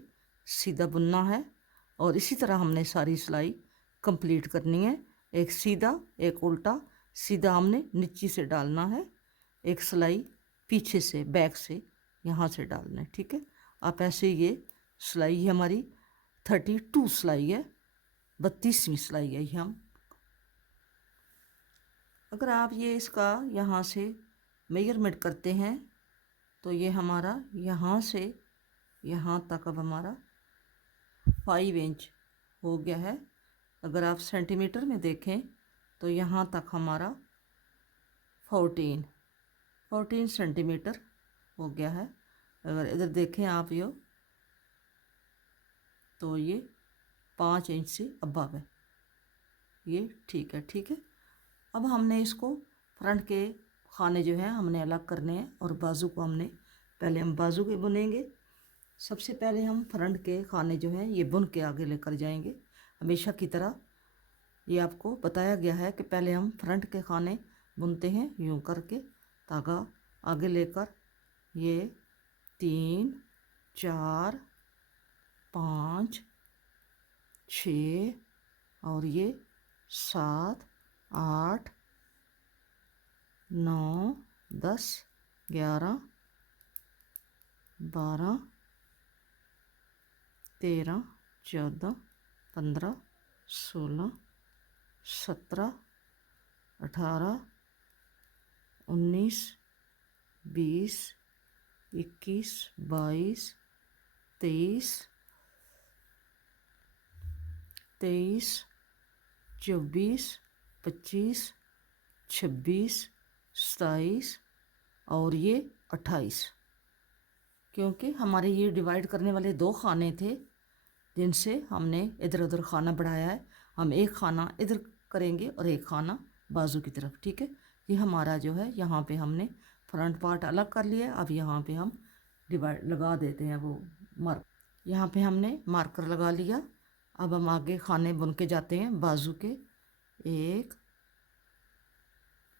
सीधा बुनना है और इसी तरह हमने सारी सिलाई कंप्लीट करनी है। एक सीधा, एक उल्टा, सीधा हमने नीचे से डालना है, एक सिलाई पीछे से बैक से यहाँ से डालना है। ठीक है, आप ऐसे ये सिलाई हमारी 32 सिलाई है, 32वीं सिलाई है ये। हम अगर आप ये इसका यहाँ से मेजरमेंट करते हैं तो ये हमारा यहाँ से यहाँ तक अब हमारा 5 इंच हो गया है। अगर आप सेंटीमीटर में देखें तो यहाँ तक हमारा 14 सेंटीमीटर हो गया है। अगर इधर देखें आप यो तो ये 5 इंच से अबव है। ये ठीक है, ठीक है। अब हमने इसको फ्रंट के खाने जो हैं हमने अलग करने हैं और बाजू को हमने पहले हम बाजू के बुनेंगे। सबसे पहले हम फ्रंट के खाने जो हैं ये बुन के आगे लेकर जाएंगे। हमेशा की तरह ये आपको बताया गया है कि पहले हम फ्रंट के खाने बुनते हैं यूं करके, धागा आगे लेकर ये 3 4 5 6 और ये 7 8 9 10 11 12 13 14 15 16 17 18 19 20 21 22 23 24 25 26 27 और ये 28, क्योंकि हमारे ये डिवाइड करने वाले 2 खाने थे जिनसे हमने इधर उधर खाना बढ़ाया है। हम एक खाना इधर करेंगे और एक खाना बाजू की तरफ, ठीक है। ये हमारा जो है यहाँ पे हमने फ्रंट पार्ट अलग कर लिया है। अब यहाँ पे हम डिवाइड लगा देते हैं वो मार्क, यहाँ पे हमने मार्कर लगा लिया। अब हम आगे खाने बुन के जाते हैं बाजू के। 1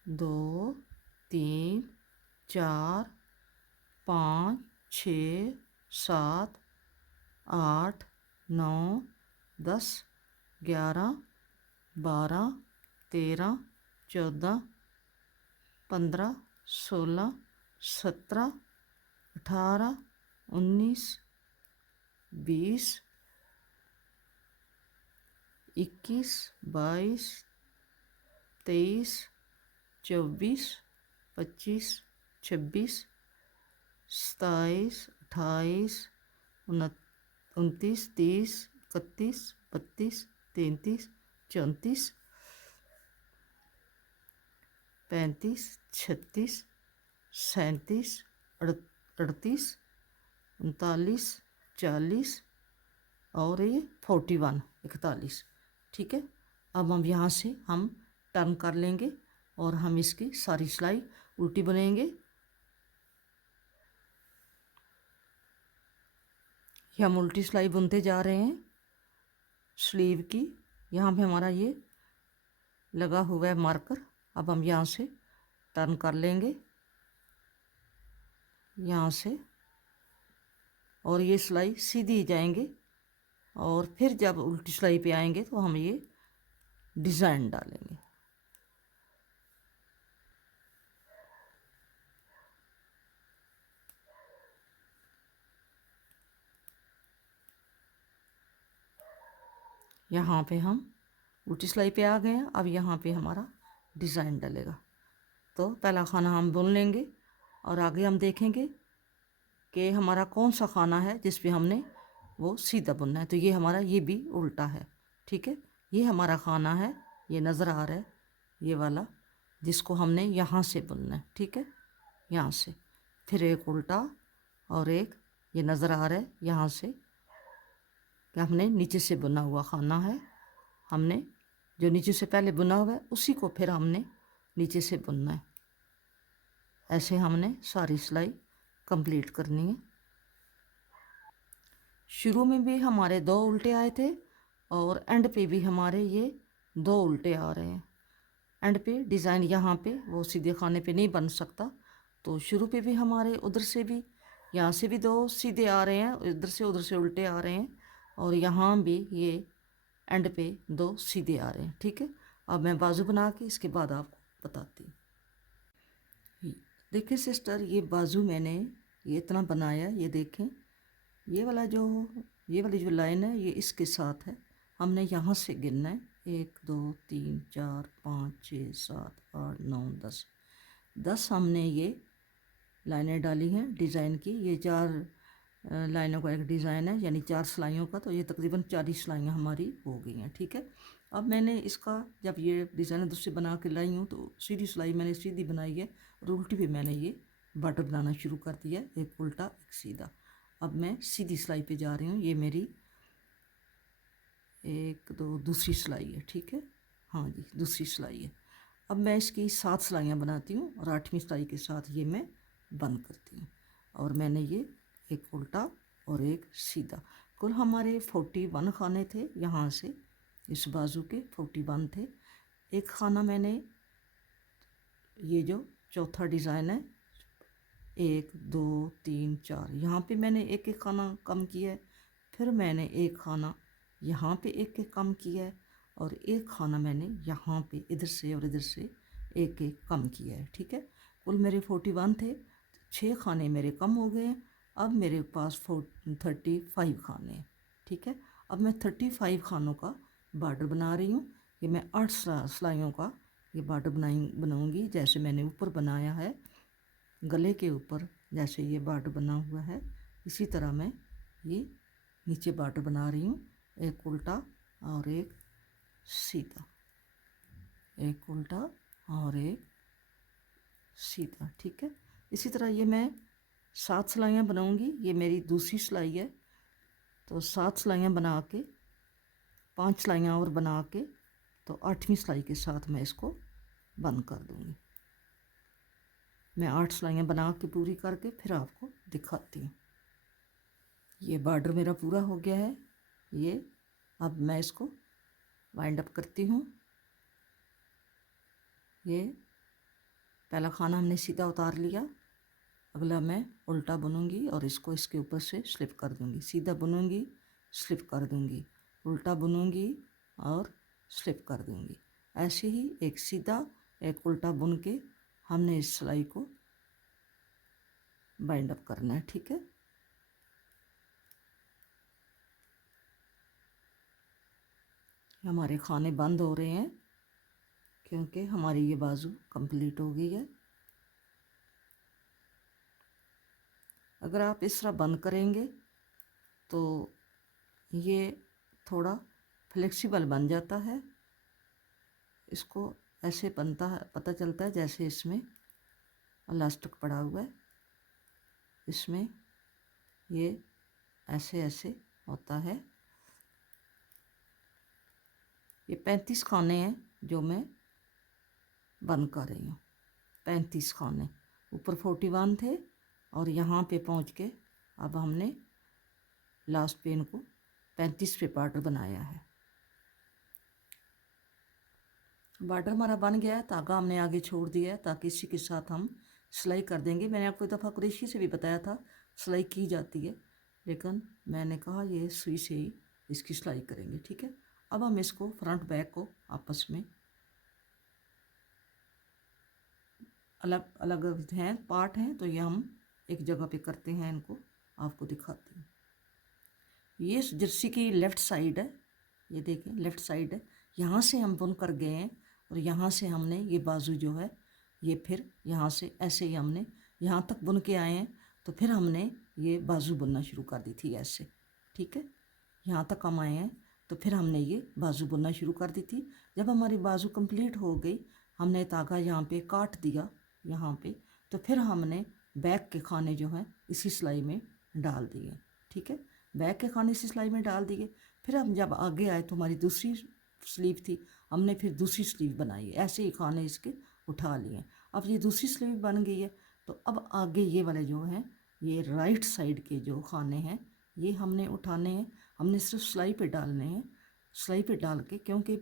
2 3 4 5 6 7 8 9 10 11 12 13 14 15 16 17 18 19 20 21 22 23 24 25 26 27 28 29 30 31 32 33 34 35 36 37 38 39 40 और ये 41 41, ठीक है। अब हम यहाँ से हम टर्न कर लेंगे और हम इसकी सारी सिलाई उल्टी बुनेंगे। ये हम उल्टी सिलाई बुनते जा रहे हैं स्लीव की। यहाँ पे हमारा ये लगा हुआ है मार्कर। अब हम यहाँ से टर्न कर लेंगे यहाँ से, और ये सिलाई सीधी जाएंगे और फिर जब उल्टी सिलाई पे आएंगे तो हम ये डिज़ाइन डालेंगे। यहाँ पे हम उल्टी सिलाई पे आ गए हैं। अब यहाँ पे हमारा डिज़ाइन डलेगा। तो पहला खाना हम बुन लेंगे और आगे हम देखेंगे कि हमारा कौन सा खाना है जिस पे हमने वो सीधा बुनना है। तो ये हमारा ये भी उल्टा है, ठीक है। ये हमारा खाना है, ये नज़र आ रहा है ये वाला, जिसको हमने यहाँ से बुनना है, ठीक है। यहाँ से फिर एक उल्टा और एक ये नज़र आ रहा है यहाँ से कि हमने नीचे से बुना हुआ खाना है। हमने जो नीचे से पहले बुना हुआ है उसी को फिर हमने नीचे से बुनना है। ऐसे हमने सारी सिलाई कंप्लीट करनी है। शुरू में भी हमारे 2 उल्टे आए थे और एंड पे भी हमारे ये 2 उल्टे आ रहे हैं। एंड पे डिज़ाइन यहाँ पे वो सीधे खाने पे नहीं बन सकता, तो शुरू पे भी हमारे उधर से भी यहाँ से भी 2 सीधे आ रहे हैं, उधर से उल्टे आ रहे हैं, और यहाँ भी ये एंड पे 2 सीधे आ रहे हैं, ठीक है। अब मैं बाजू बना के इसके बाद आपको बताती हूँ। देखिए सिस्टर, ये बाजू मैंने ये इतना बनाया, ये देखें ये वाली जो लाइन है ये इसके साथ है। हमने यहाँ से गिनना है 1 2 3 4 5 6 7 8 9 10 हमने ये लाइनें डाली हैं डिज़ाइन की। ये 4 लाइनों का एक डिज़ाइन है, यानी 4 सिलाइयों का, तो ये तकरीबन 40 सिलाइयाँ हमारी हो गई हैं, ठीक है। अब मैंने इसका जब ये डिज़ाइन दूसरे बना के लाई हूँ तो सीधी सिलाई मैंने सीधी बनाई है और उल्टी भी मैंने ये बॉर्डर बनाना शुरू कर दिया, एक उल्टा एक सीधा। अब मैं सीधी सिलाई पे जा रही हूँ। ये मेरी 1 2 दूसरी सिलाई है, ठीक है। हाँ जी, दूसरी सिलाई है। अब मैं इसकी 7 सिलाइयाँ बनाती हूँ और 8वीं सिलाई के साथ ये मैं बंद करती हूँ। और मैंने ये एक उल्टा और एक सीधा, कुल हमारे 41 खाने थे। यहाँ से इस बाजू के 41 थे। एक खाना मैंने ये जो चौथा डिज़ाइन है 1 2 3 4, यहाँ पे मैंने एक एक खाना कम किया है फिर मैंने एक खाना यहाँ पे एक एक कम किया है और एक खाना मैंने यहाँ पे इधर से और इधर से एक एक कम किया है। ठीक है, कुल मेरे 41 थे, 6 खाने मेरे कम हो गए हैं। अब मेरे पास 35 खाने हैं। ठीक है, अब मैं 35 खानों का बॉर्डर बना रही हूँ। ये मैं 8 सिलाइयों का ये बॉर्डर बनाऊँगी, जैसे मैंने ऊपर बनाया है गले के ऊपर, जैसे ये बॉर्डर बना हुआ है इसी तरह मैं ये नीचे बॉर्डर बना रही हूँ। एक उल्टा और एक सीधा, एक उल्टा और एक सीधा। ठीक है, इसी तरह ये मैं 7 सिलाइयाँ बनाऊँगी। ये मेरी दूसरी सिलाई है, तो 7 सिलाइयाँ बना के 5 सिलाइयाँ और बना के तो 8वीं सिलाई के साथ मैं इसको बंद कर दूँगी। मैं 8 सिलाइयाँ बना के पूरी करके फिर आपको दिखाती हूँ। ये बॉर्डर मेरा पूरा हो गया है। ये अब मैं इसको वाइंड अप करती हूँ। ये पहला खाना हमने सीधा उतार लिया, अगला मैं उल्टा बुनूंगी और इसको इसके ऊपर से स्लिप कर दूंगी। सीधा बुनूंगी, स्लिप कर दूंगी, उल्टा बुनूंगी और स्लिप कर दूंगी। ऐसे ही एक सीधा एक उल्टा बुन के हमने इस सिलाई को बाइंड अप करना है। ठीक है, हमारे खाने बंद हो रहे हैं क्योंकि हमारी ये बाजू कंप्लीट हो गई है। अगर आप इस तरह बंद करेंगे तो ये थोड़ा फ्लेक्सिबल बन जाता है। इसको ऐसे बनता है, पता चलता है जैसे इसमें इलास्टिक पड़ा हुआ है, इसमें ये ऐसे ऐसे होता है। ये 35 खाने हैं जो मैं बंद कर रही हूँ। 35 खाने, ऊपर 41 थे और यहाँ पे पहुँच के अब हमने लास्ट पेन को 35 पे बॉर्डर बनाया है। बॉर्डर हमारा बन गया है, धागा हमने आगे छोड़ दिया है ताकि इसी के साथ हम सिलाई कर देंगे। मैंने आपको एक दफ़ा कुरेशी से भी बताया था सिलाई की जाती है, लेकिन मैंने कहा ये सुई से ही इसकी सिलाई करेंगे। ठीक है, अब हम इसको फ्रंट बैक को आपस में अलग अलग हैं, पार्ट हैं, तो ये हम एक जगह पे करते हैं। इनको आपको दिखाती हूँ। ये जर्सी की लेफ़्ट साइड है, ये देखें लेफ़्ट साइड है। यहाँ से हम बुन कर गए हैं और यहाँ से हमने ये बाजू जो है ये फिर यहाँ से ऐसे ही हमने यहाँ तक बुन के आए हैं, तो फिर हमने ये बाजू बुनना शुरू कर दी थी ऐसे। ठीक है, यहाँ तक हम आए हैं तो फिर हमने ये बाजू बुनना शुरू कर दी थी। जब हमारी बाजू कंप्लीट हो गई, हमने धागा यहाँ पे काट दिया यहाँ पे, तो फिर हमने बैक के खाने जो हैं इसी सिलाई में डाल दिए। ठीक है, बैक के खाने इसी सिलाई में डाल दिए। फिर हम जब आगे आए तो हमारी दूसरी स्लीव थी, हमने फिर दूसरी स्लीव बनाई, ऐसे ही खाने इसके उठा लिए। अब ये दूसरी स्लीव बन गई है, तो अब आगे ये वाले जो हैं ये राइट साइड के जो खाने हैं ये हमने उठाने हैं। हमने सिर्फ सिलाई पे डालने हैं, सिलाई पे डाल के, क्योंकि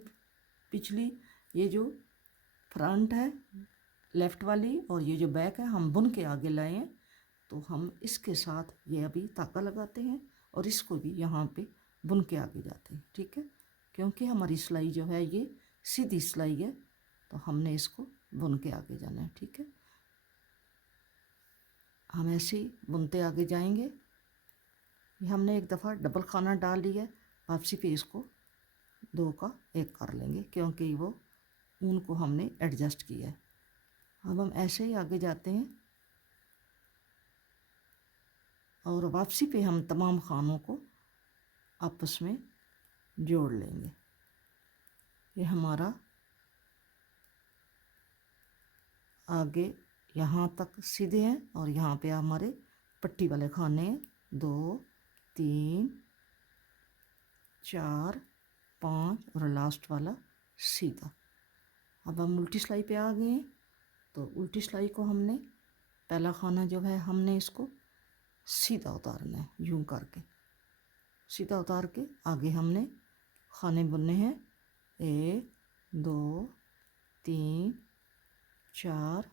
पिछली ये जो फ्रंट है लेफ़्ट वाली और ये जो बैक है हम बुन के आगे लाए हैं, तो हम इसके साथ ये अभी धागा लगाते हैं और इसको भी यहाँ पे बुन के आगे जाते हैं। ठीक है, क्योंकि हमारी सिलाई जो है ये सीधी सिलाई है, तो हमने इसको बुन के आगे जाना है। ठीक है, हम ऐसे ही बुनते आगे जाएंगे। ये हमने एक दफ़ा डबल खाना डाल लिया है, वापसी पे इसको 2 का 1 कर लेंगे क्योंकि वो ऊन को हमने एडजस्ट किया है। अब हम ऐसे ही आगे जाते हैं और वापसी पे हम तमाम खानों को आपस में जोड़ लेंगे। ये हमारा आगे यहाँ तक सीधे हैं और यहाँ पे हमारे पट्टी वाले खाने हैं, 2 3 4 5 और लास्ट वाला सीधा। अब हम उल्टी सिलाई पे आ गए हैं, तो उल्टी सिलाई को हमने पहला खाना जो है हमने इसको सीधा उतारना है, यूं करके सीधा उतार के आगे हमने खाने बुनने हैं, 1 2 3 4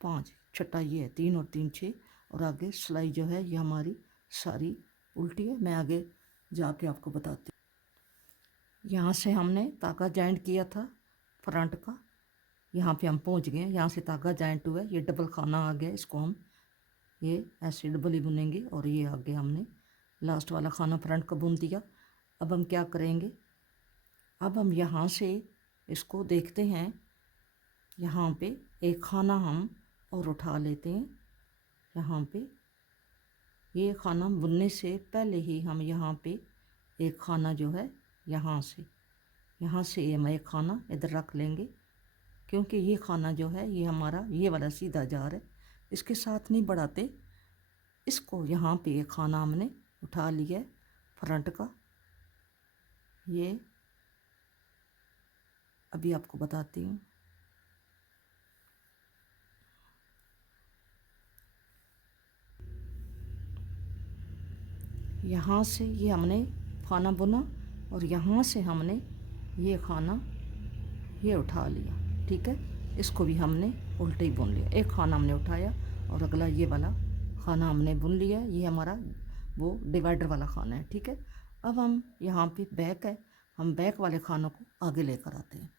5, छठा ये है, 3 और 3 6, और आगे सिलाई जो है ये हमारी सारी उल्टी है। मैं आगे जाके आपको बताती हूँ। यहाँ से हमने तागा जॉइंट किया था फ्रंट का, यहाँ पे हम पहुँच गए। यहाँ से तागा जॉइंट हुआ, ये डबल खाना आ गया, इसको हम ये ऐसे डबल ही बुनेंगे। और ये आगे हमने लास्ट वाला खाना फ्रंट का बुन दिया। अब हम क्या करेंगे, अब हम यहाँ से इसको देखते हैं। यहाँ पे एक खाना हम और उठा लेते हैं। यहाँ पे ये खाना बुनने से पहले ही हम यहाँ पे एक खाना जो है यहाँ से हम एक खाना इधर रख लेंगे, क्योंकि ये खाना जो है ये हमारा ये वाला सीधा जा रहा है, इसके साथ नहीं बढ़ाते इसको। यहाँ पे एक खाना हमने उठा लिया है फ्रंट का। ये अभी आपको बताती हूँ। यहाँ से ये हमने खाना बुना और यहाँ से हमने ये खाना ये उठा लिया, ठीक है। इसको भी हमने उल्टे ही बुन लिया। एक खाना हमने उठाया और अगला ये वाला खाना हमने बुन लिया। ये हमारा वो डिवाइडर वाला खाना है, ठीक है। अब हम यहाँ पे बैक है, हम बैक वाले खानों को आगे लेकर आते हैं।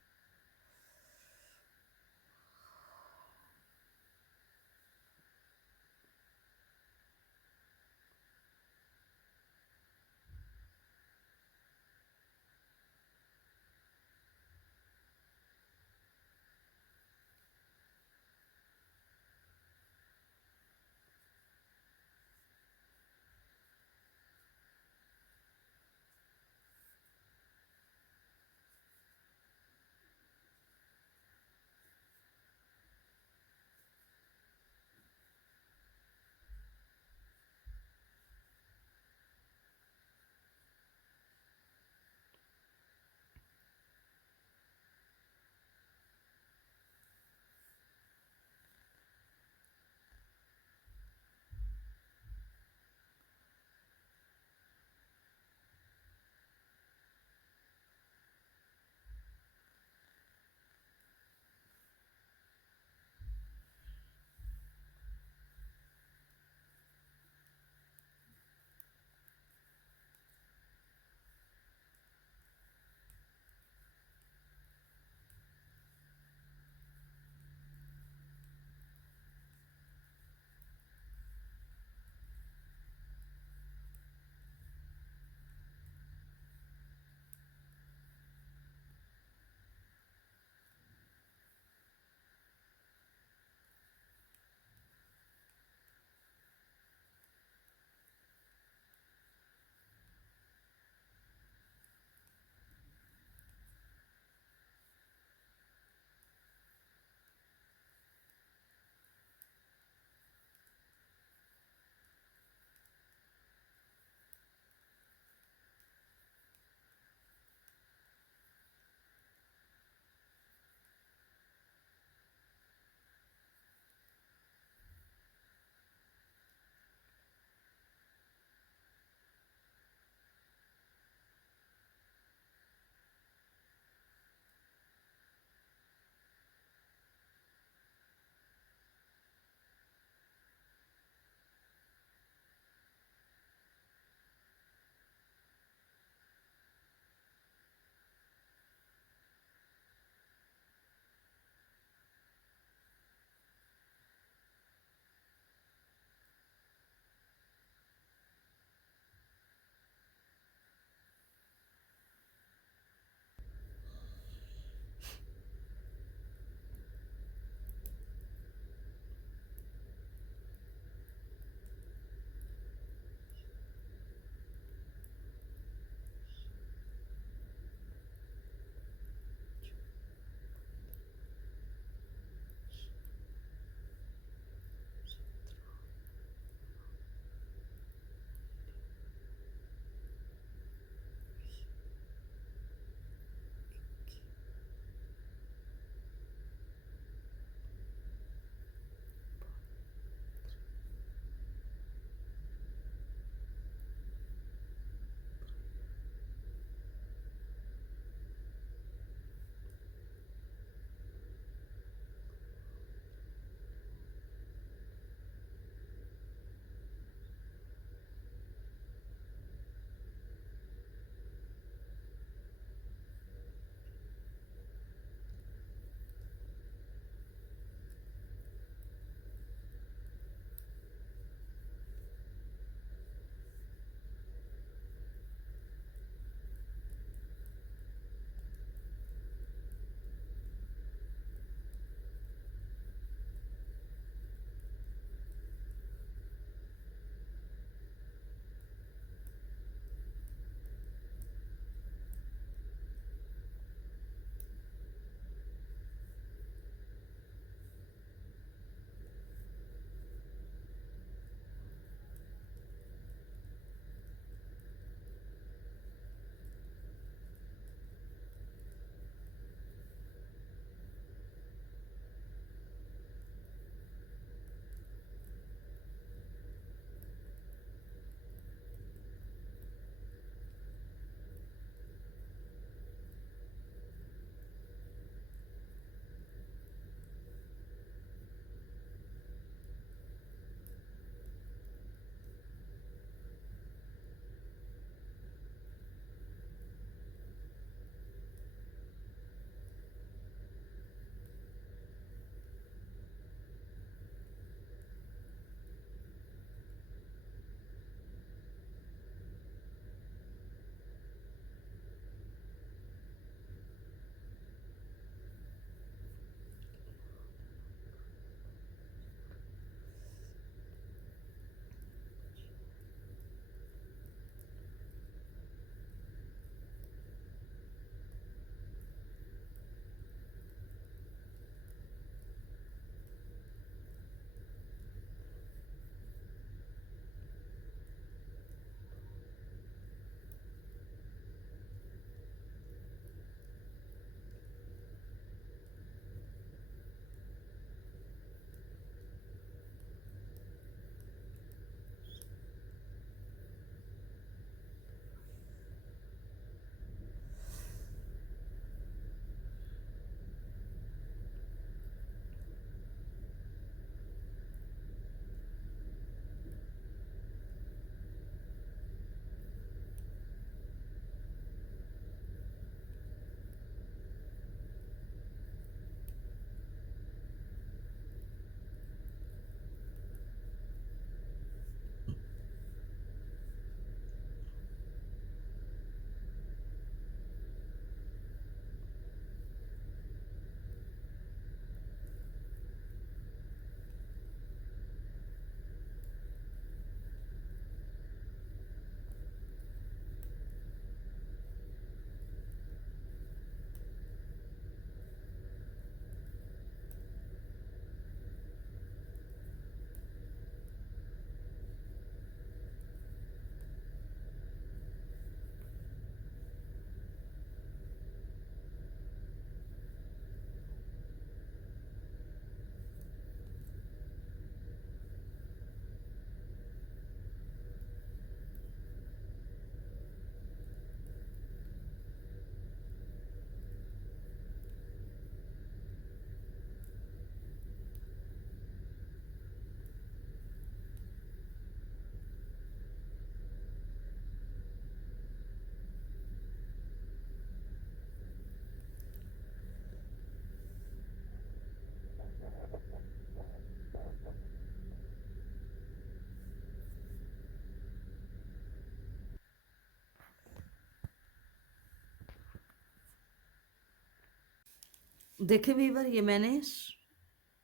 देखे वीवर, ये मैंने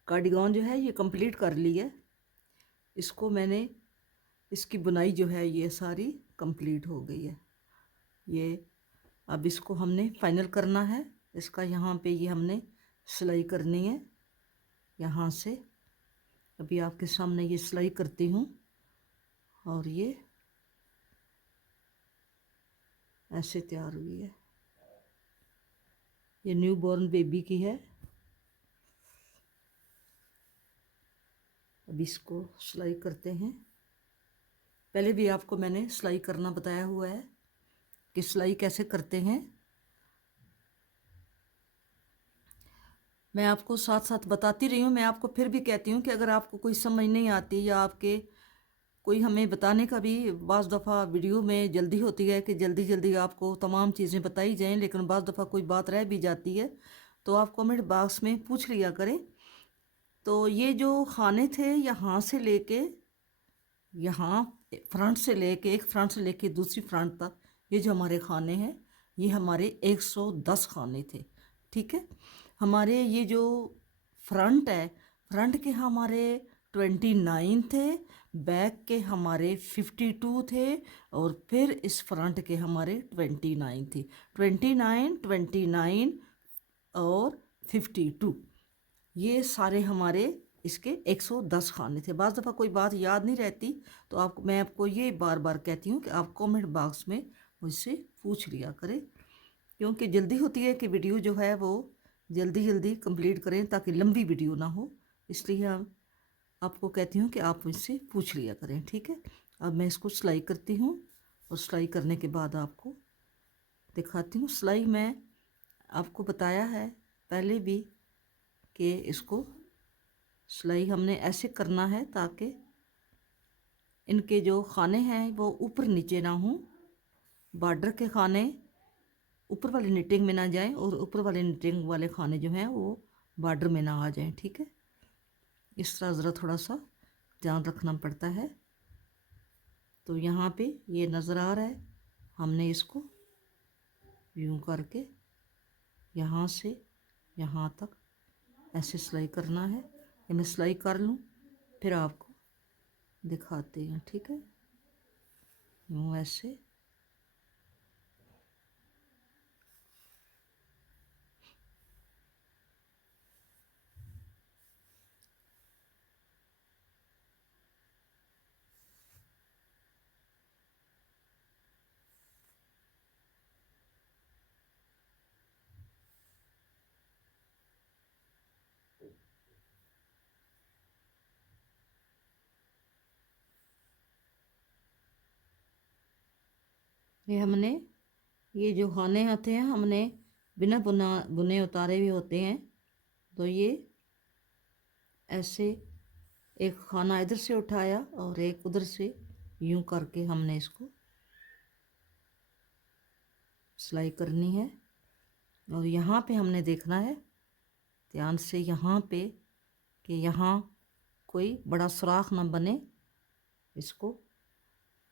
कार्डिगन जो है ये कंप्लीट कर ली है। इसको मैंने, इसकी बुनाई जो है ये सारी कंप्लीट हो गई है। ये अब इसको हमने फाइनल करना है। इसका यहाँ पे ये हमने सिलाई करनी है यहाँ से। अभी आपके सामने ये सिलाई करती हूँ और ये ऐसे तैयार हुई है। ये न्यू बॉर्न बेबी की है। अब इसको सिलाई करते हैं। पहले भी आपको मैंने सिलाई करना बताया हुआ है कि सिलाई कैसे करते हैं। मैं आपको साथ साथ बताती रही हूँ। मैं आपको फिर भी कहती हूँ कि अगर आपको कोई समझ नहीं आती या आपके कोई हमें बताने का भी बाज़ दफ़ा वीडियो में जल्दी होती है कि जल्दी जल्दी आपको तमाम चीज़ें बताई जाएं, लेकिन बाज़ दफ़ा कोई बात रह भी जाती है तो आप कमेंट बॉक्स में पूछ लिया करें। तो ये जो खाने थे यहाँ से लेके यहाँ फ्रंट से लेके, एक फ्रंट से लेके दूसरी फ्रंट तक, ये जो हमारे खाने हैं ये हमारे 110 खाने थे। ठीक है। हमारे ये जो फ्रंट है, फ्रंट के हमारे 29 थे, बैक के हमारे 52 थे और फिर इस फ्रंट के हमारे 29 थे। 29, 29 और 52, ये सारे हमारे इसके 110 खाने थे। बाज़ दफ़ा कोई बात याद नहीं रहती तो मैं आपको ये बार बार कहती हूँ कि आप कमेंट बॉक्स में मुझसे पूछ लिया करें, क्योंकि जल्दी होती है कि वीडियो जो है वो जल्दी जल्दी कंप्लीट करें ताकि लंबी वीडियो ना हो। इसलिए हम आपको कहती हूँ कि आप मुझसे पूछ लिया करें। ठीक है। अब मैं इसको सिलाई करती हूँ और सिलाई करने के बाद आपको दिखाती हूँ। सिलाई मैं आपको बताया है पहले भी कि इसको सिलाई हमने ऐसे करना है ताकि इनके जो खाने हैं वो ऊपर नीचे ना हों। बॉर्डर के खाने ऊपर वाली निटिंग में ना जाएं और ऊपर वाले निटिंग वाले खाने जो हैं वो बॉर्डर में ना आ जाएं। ठीक है। इस तरह ज़रा थोड़ा सा ध्यान रखना पड़ता है। तो यहाँ पे ये नज़र आ रहा है, हमने इसको यूँ करके यहाँ से यहाँ तक ऐसे सिलाई करना है। ये मैं सिलाई कर लूँ फिर आपको दिखाते हैं। ठीक है। यूँ ऐसे ये हमने, ये जो खाने आते हैं हमने बिना बुने उतारे भी होते हैं। तो ये ऐसे एक खाना इधर से उठाया और एक उधर से यूं करके हमने इसको सिलाई करनी है। और यहाँ पे हमने देखना है ध्यान से यहाँ पे कि यहाँ कोई बड़ा सुराख ना बने। इसको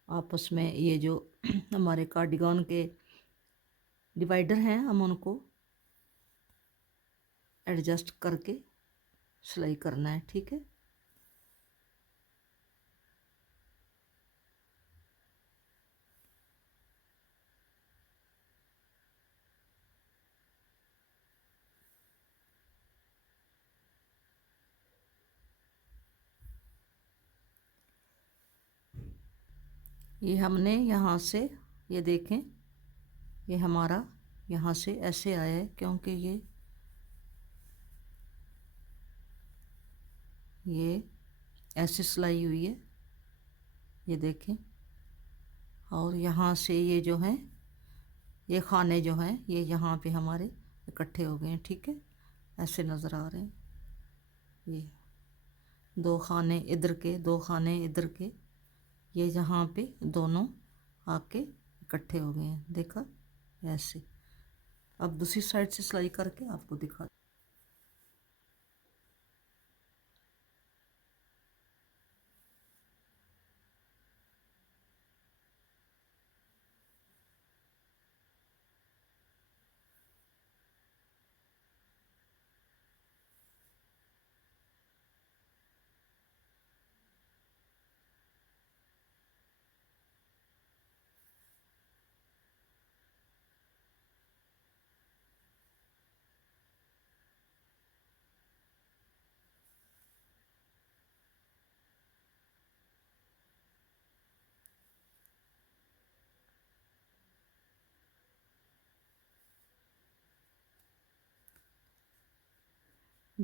आपस में ये जो हमारे कार्डिगन के डिवाइडर हैं हम उनको एडजस्ट करके सिलाई करना है। ठीक है। ये हमने यहाँ से, ये देखें, ये हमारा यहाँ से ऐसे आया है क्योंकि ये ऐसे सिलाई हुई है, ये देखें। और यहाँ से ये जो हैं ये खाने जो हैं ये यहाँ पे हमारे इकट्ठे हो गए हैं। ठीक है। ऐसे नज़र आ रहे हैं। ये दो खाने इधर के, दो खाने इधर के, ये यहाँ पे दोनों आके इकट्ठे हो गए हैं। देखा ऐसे। अब दूसरी साइड से सिलाई करके आपको दिखा।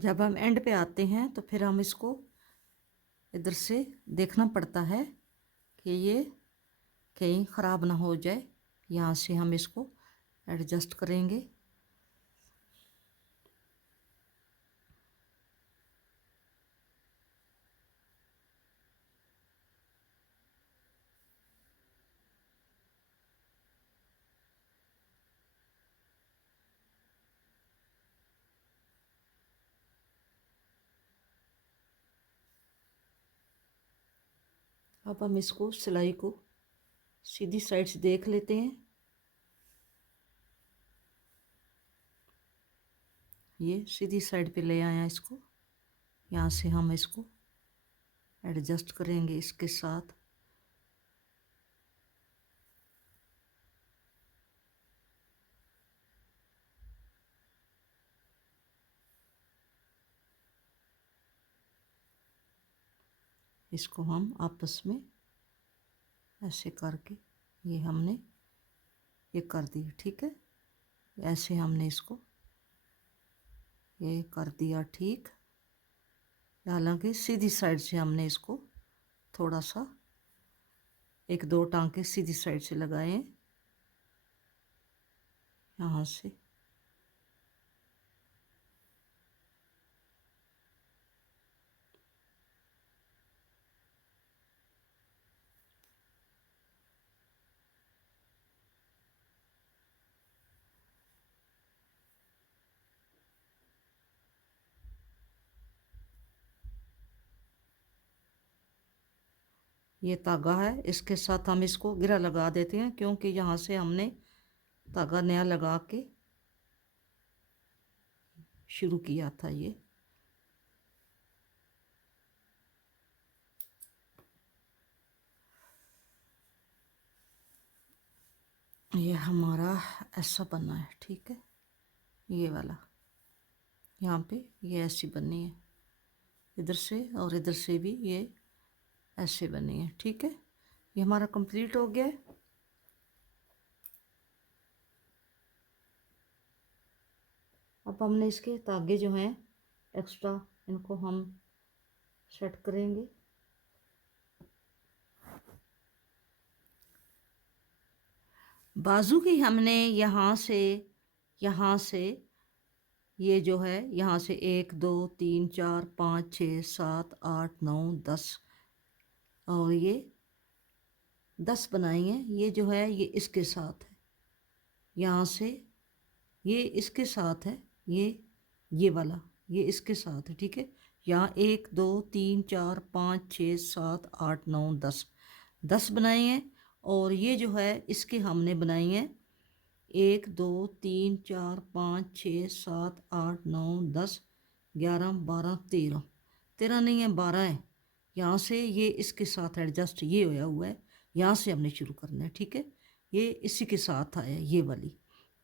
जब हम एंड पे आते हैं तो फिर हम इसको इधर से देखना पड़ता है कि ये कहीं ख़राब ना हो जाए। यहाँ से हम इसको एडजस्ट करेंगे। अब हम इसको सिलाई को सीधी साइड से देख लेते हैं। ये सीधी साइड पे ले आया इसको। यहाँ से हम इसको एडजस्ट करेंगे इसके साथ। इसको हम आपस में ऐसे करके ये हमने ये कर दी, ठीक है। ऐसे हमने इसको ये कर दिया, ठीक। हालांकि सीधी साइड से हमने इसको थोड़ा सा एक दो टांके सीधी साइड से लगाए हैं यहाँ से। ये धागा है, इसके साथ हम इसको गिरा लगा देते हैं, क्योंकि यहाँ से हमने धागा नया लगा के शुरू किया था। ये हमारा ऐसा बना है, ठीक है। ये वाला यहाँ पे ये ऐसी बनी है, इधर से और इधर से भी ये ऐसे बनी है, ठीक है। ये हमारा कंप्लीट हो गया है। अब हमने इसके धागे जो हैं एक्स्ट्रा, इनको हम सेट करेंगे। बाजू की हमने यहाँ से ये जो है यहाँ से 1 2 3 4 5 6 7 8 9 10 और ये 10 बनाई हैं। ये जो है ये इसके साथ है, यहाँ से ये इसके साथ है, ये वाला ये इसके साथ है, ठीक है। यहाँ 1 2 3 4 5 6 7 8 9 10 बनाए हैं। और ये जो है इसके हमने बनाई हैं 1 2 3 4 5 6 7 8 9 10 11 12 13 नहीं है 12 है। यहाँ से ये इसके साथ एडजस्ट ये होया हुआ है, यहाँ से हमने शुरू करना है, ठीक है। ये इसी के साथ आया ये वाली,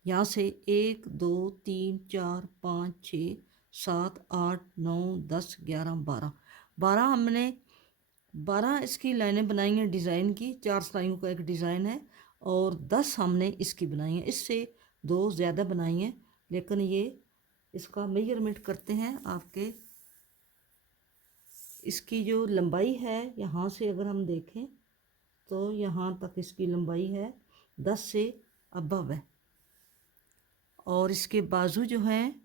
यहाँ से 1 2 3 4 5 6 7 8 9 10 11 12 हमने 12 इसकी लाइनें बनाई हैं डिज़ाइन की, 4 सिलाइयों का एक डिज़ाइन है। और 10 हमने इसकी बनाई हैं, इससे 2 ज़्यादा बनाई हैं। लेकिन ये इसका मेजरमेंट करते हैं आपके, इसकी जो लंबाई है यहाँ से अगर हम देखें तो यहाँ तक इसकी लंबाई है 10 से अबव है। और इसके बाजू जो हैं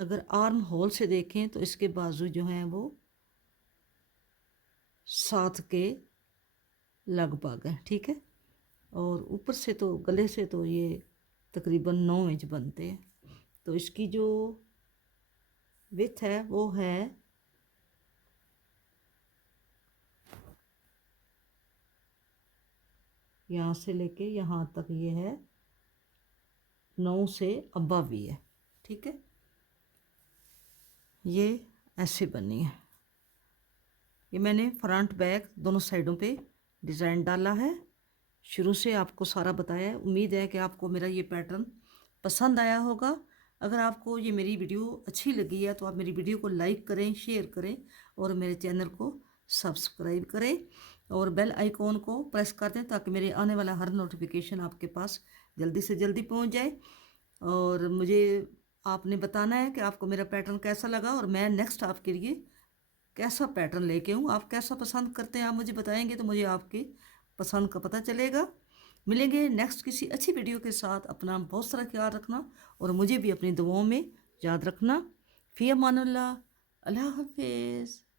अगर आर्म होल से देखें तो इसके बाजू जो हैं वो 7 के लगभग है, ठीक है। और ऊपर से तो गले से तो ये तकरीबन 9 इंच बनते हैं। तो इसकी जो विड्थ है वो है यहाँ से लेके यहाँ तक ये है 9 से अबव भी है, ठीक है। ये ऐसे बनी है। ये मैंने फ्रंट बैक दोनों साइडों पे डिज़ाइन डाला है, शुरू से आपको सारा बताया है। उम्मीद है कि आपको मेरा ये पैटर्न पसंद आया होगा। अगर आपको ये मेरी वीडियो अच्छी लगी है तो आप मेरी वीडियो को लाइक करें, शेयर करें और मेरे चैनल को सब्सक्राइब करें और बेल आइकॉन को प्रेस कर दें ताकि मेरे आने वाला हर नोटिफिकेशन आपके पास जल्दी से जल्दी पहुंच जाए। और मुझे आपने बताना है कि आपको मेरा पैटर्न कैसा लगा और मैं नेक्स्ट आपके लिए कैसा पैटर्न लेके आऊँ। आप कैसा पसंद करते हैं आप मुझे बताएंगे तो मुझे आपकी पसंद का पता चलेगा। मिलेंगे नेक्स्ट किसी अच्छी वीडियो के साथ। अपना बहुत सारा ख्याल रखना और मुझे भी अपनी दुआओं में याद रखना। फ़ी अमानुल्लाह। अल्लाह हाफिज़।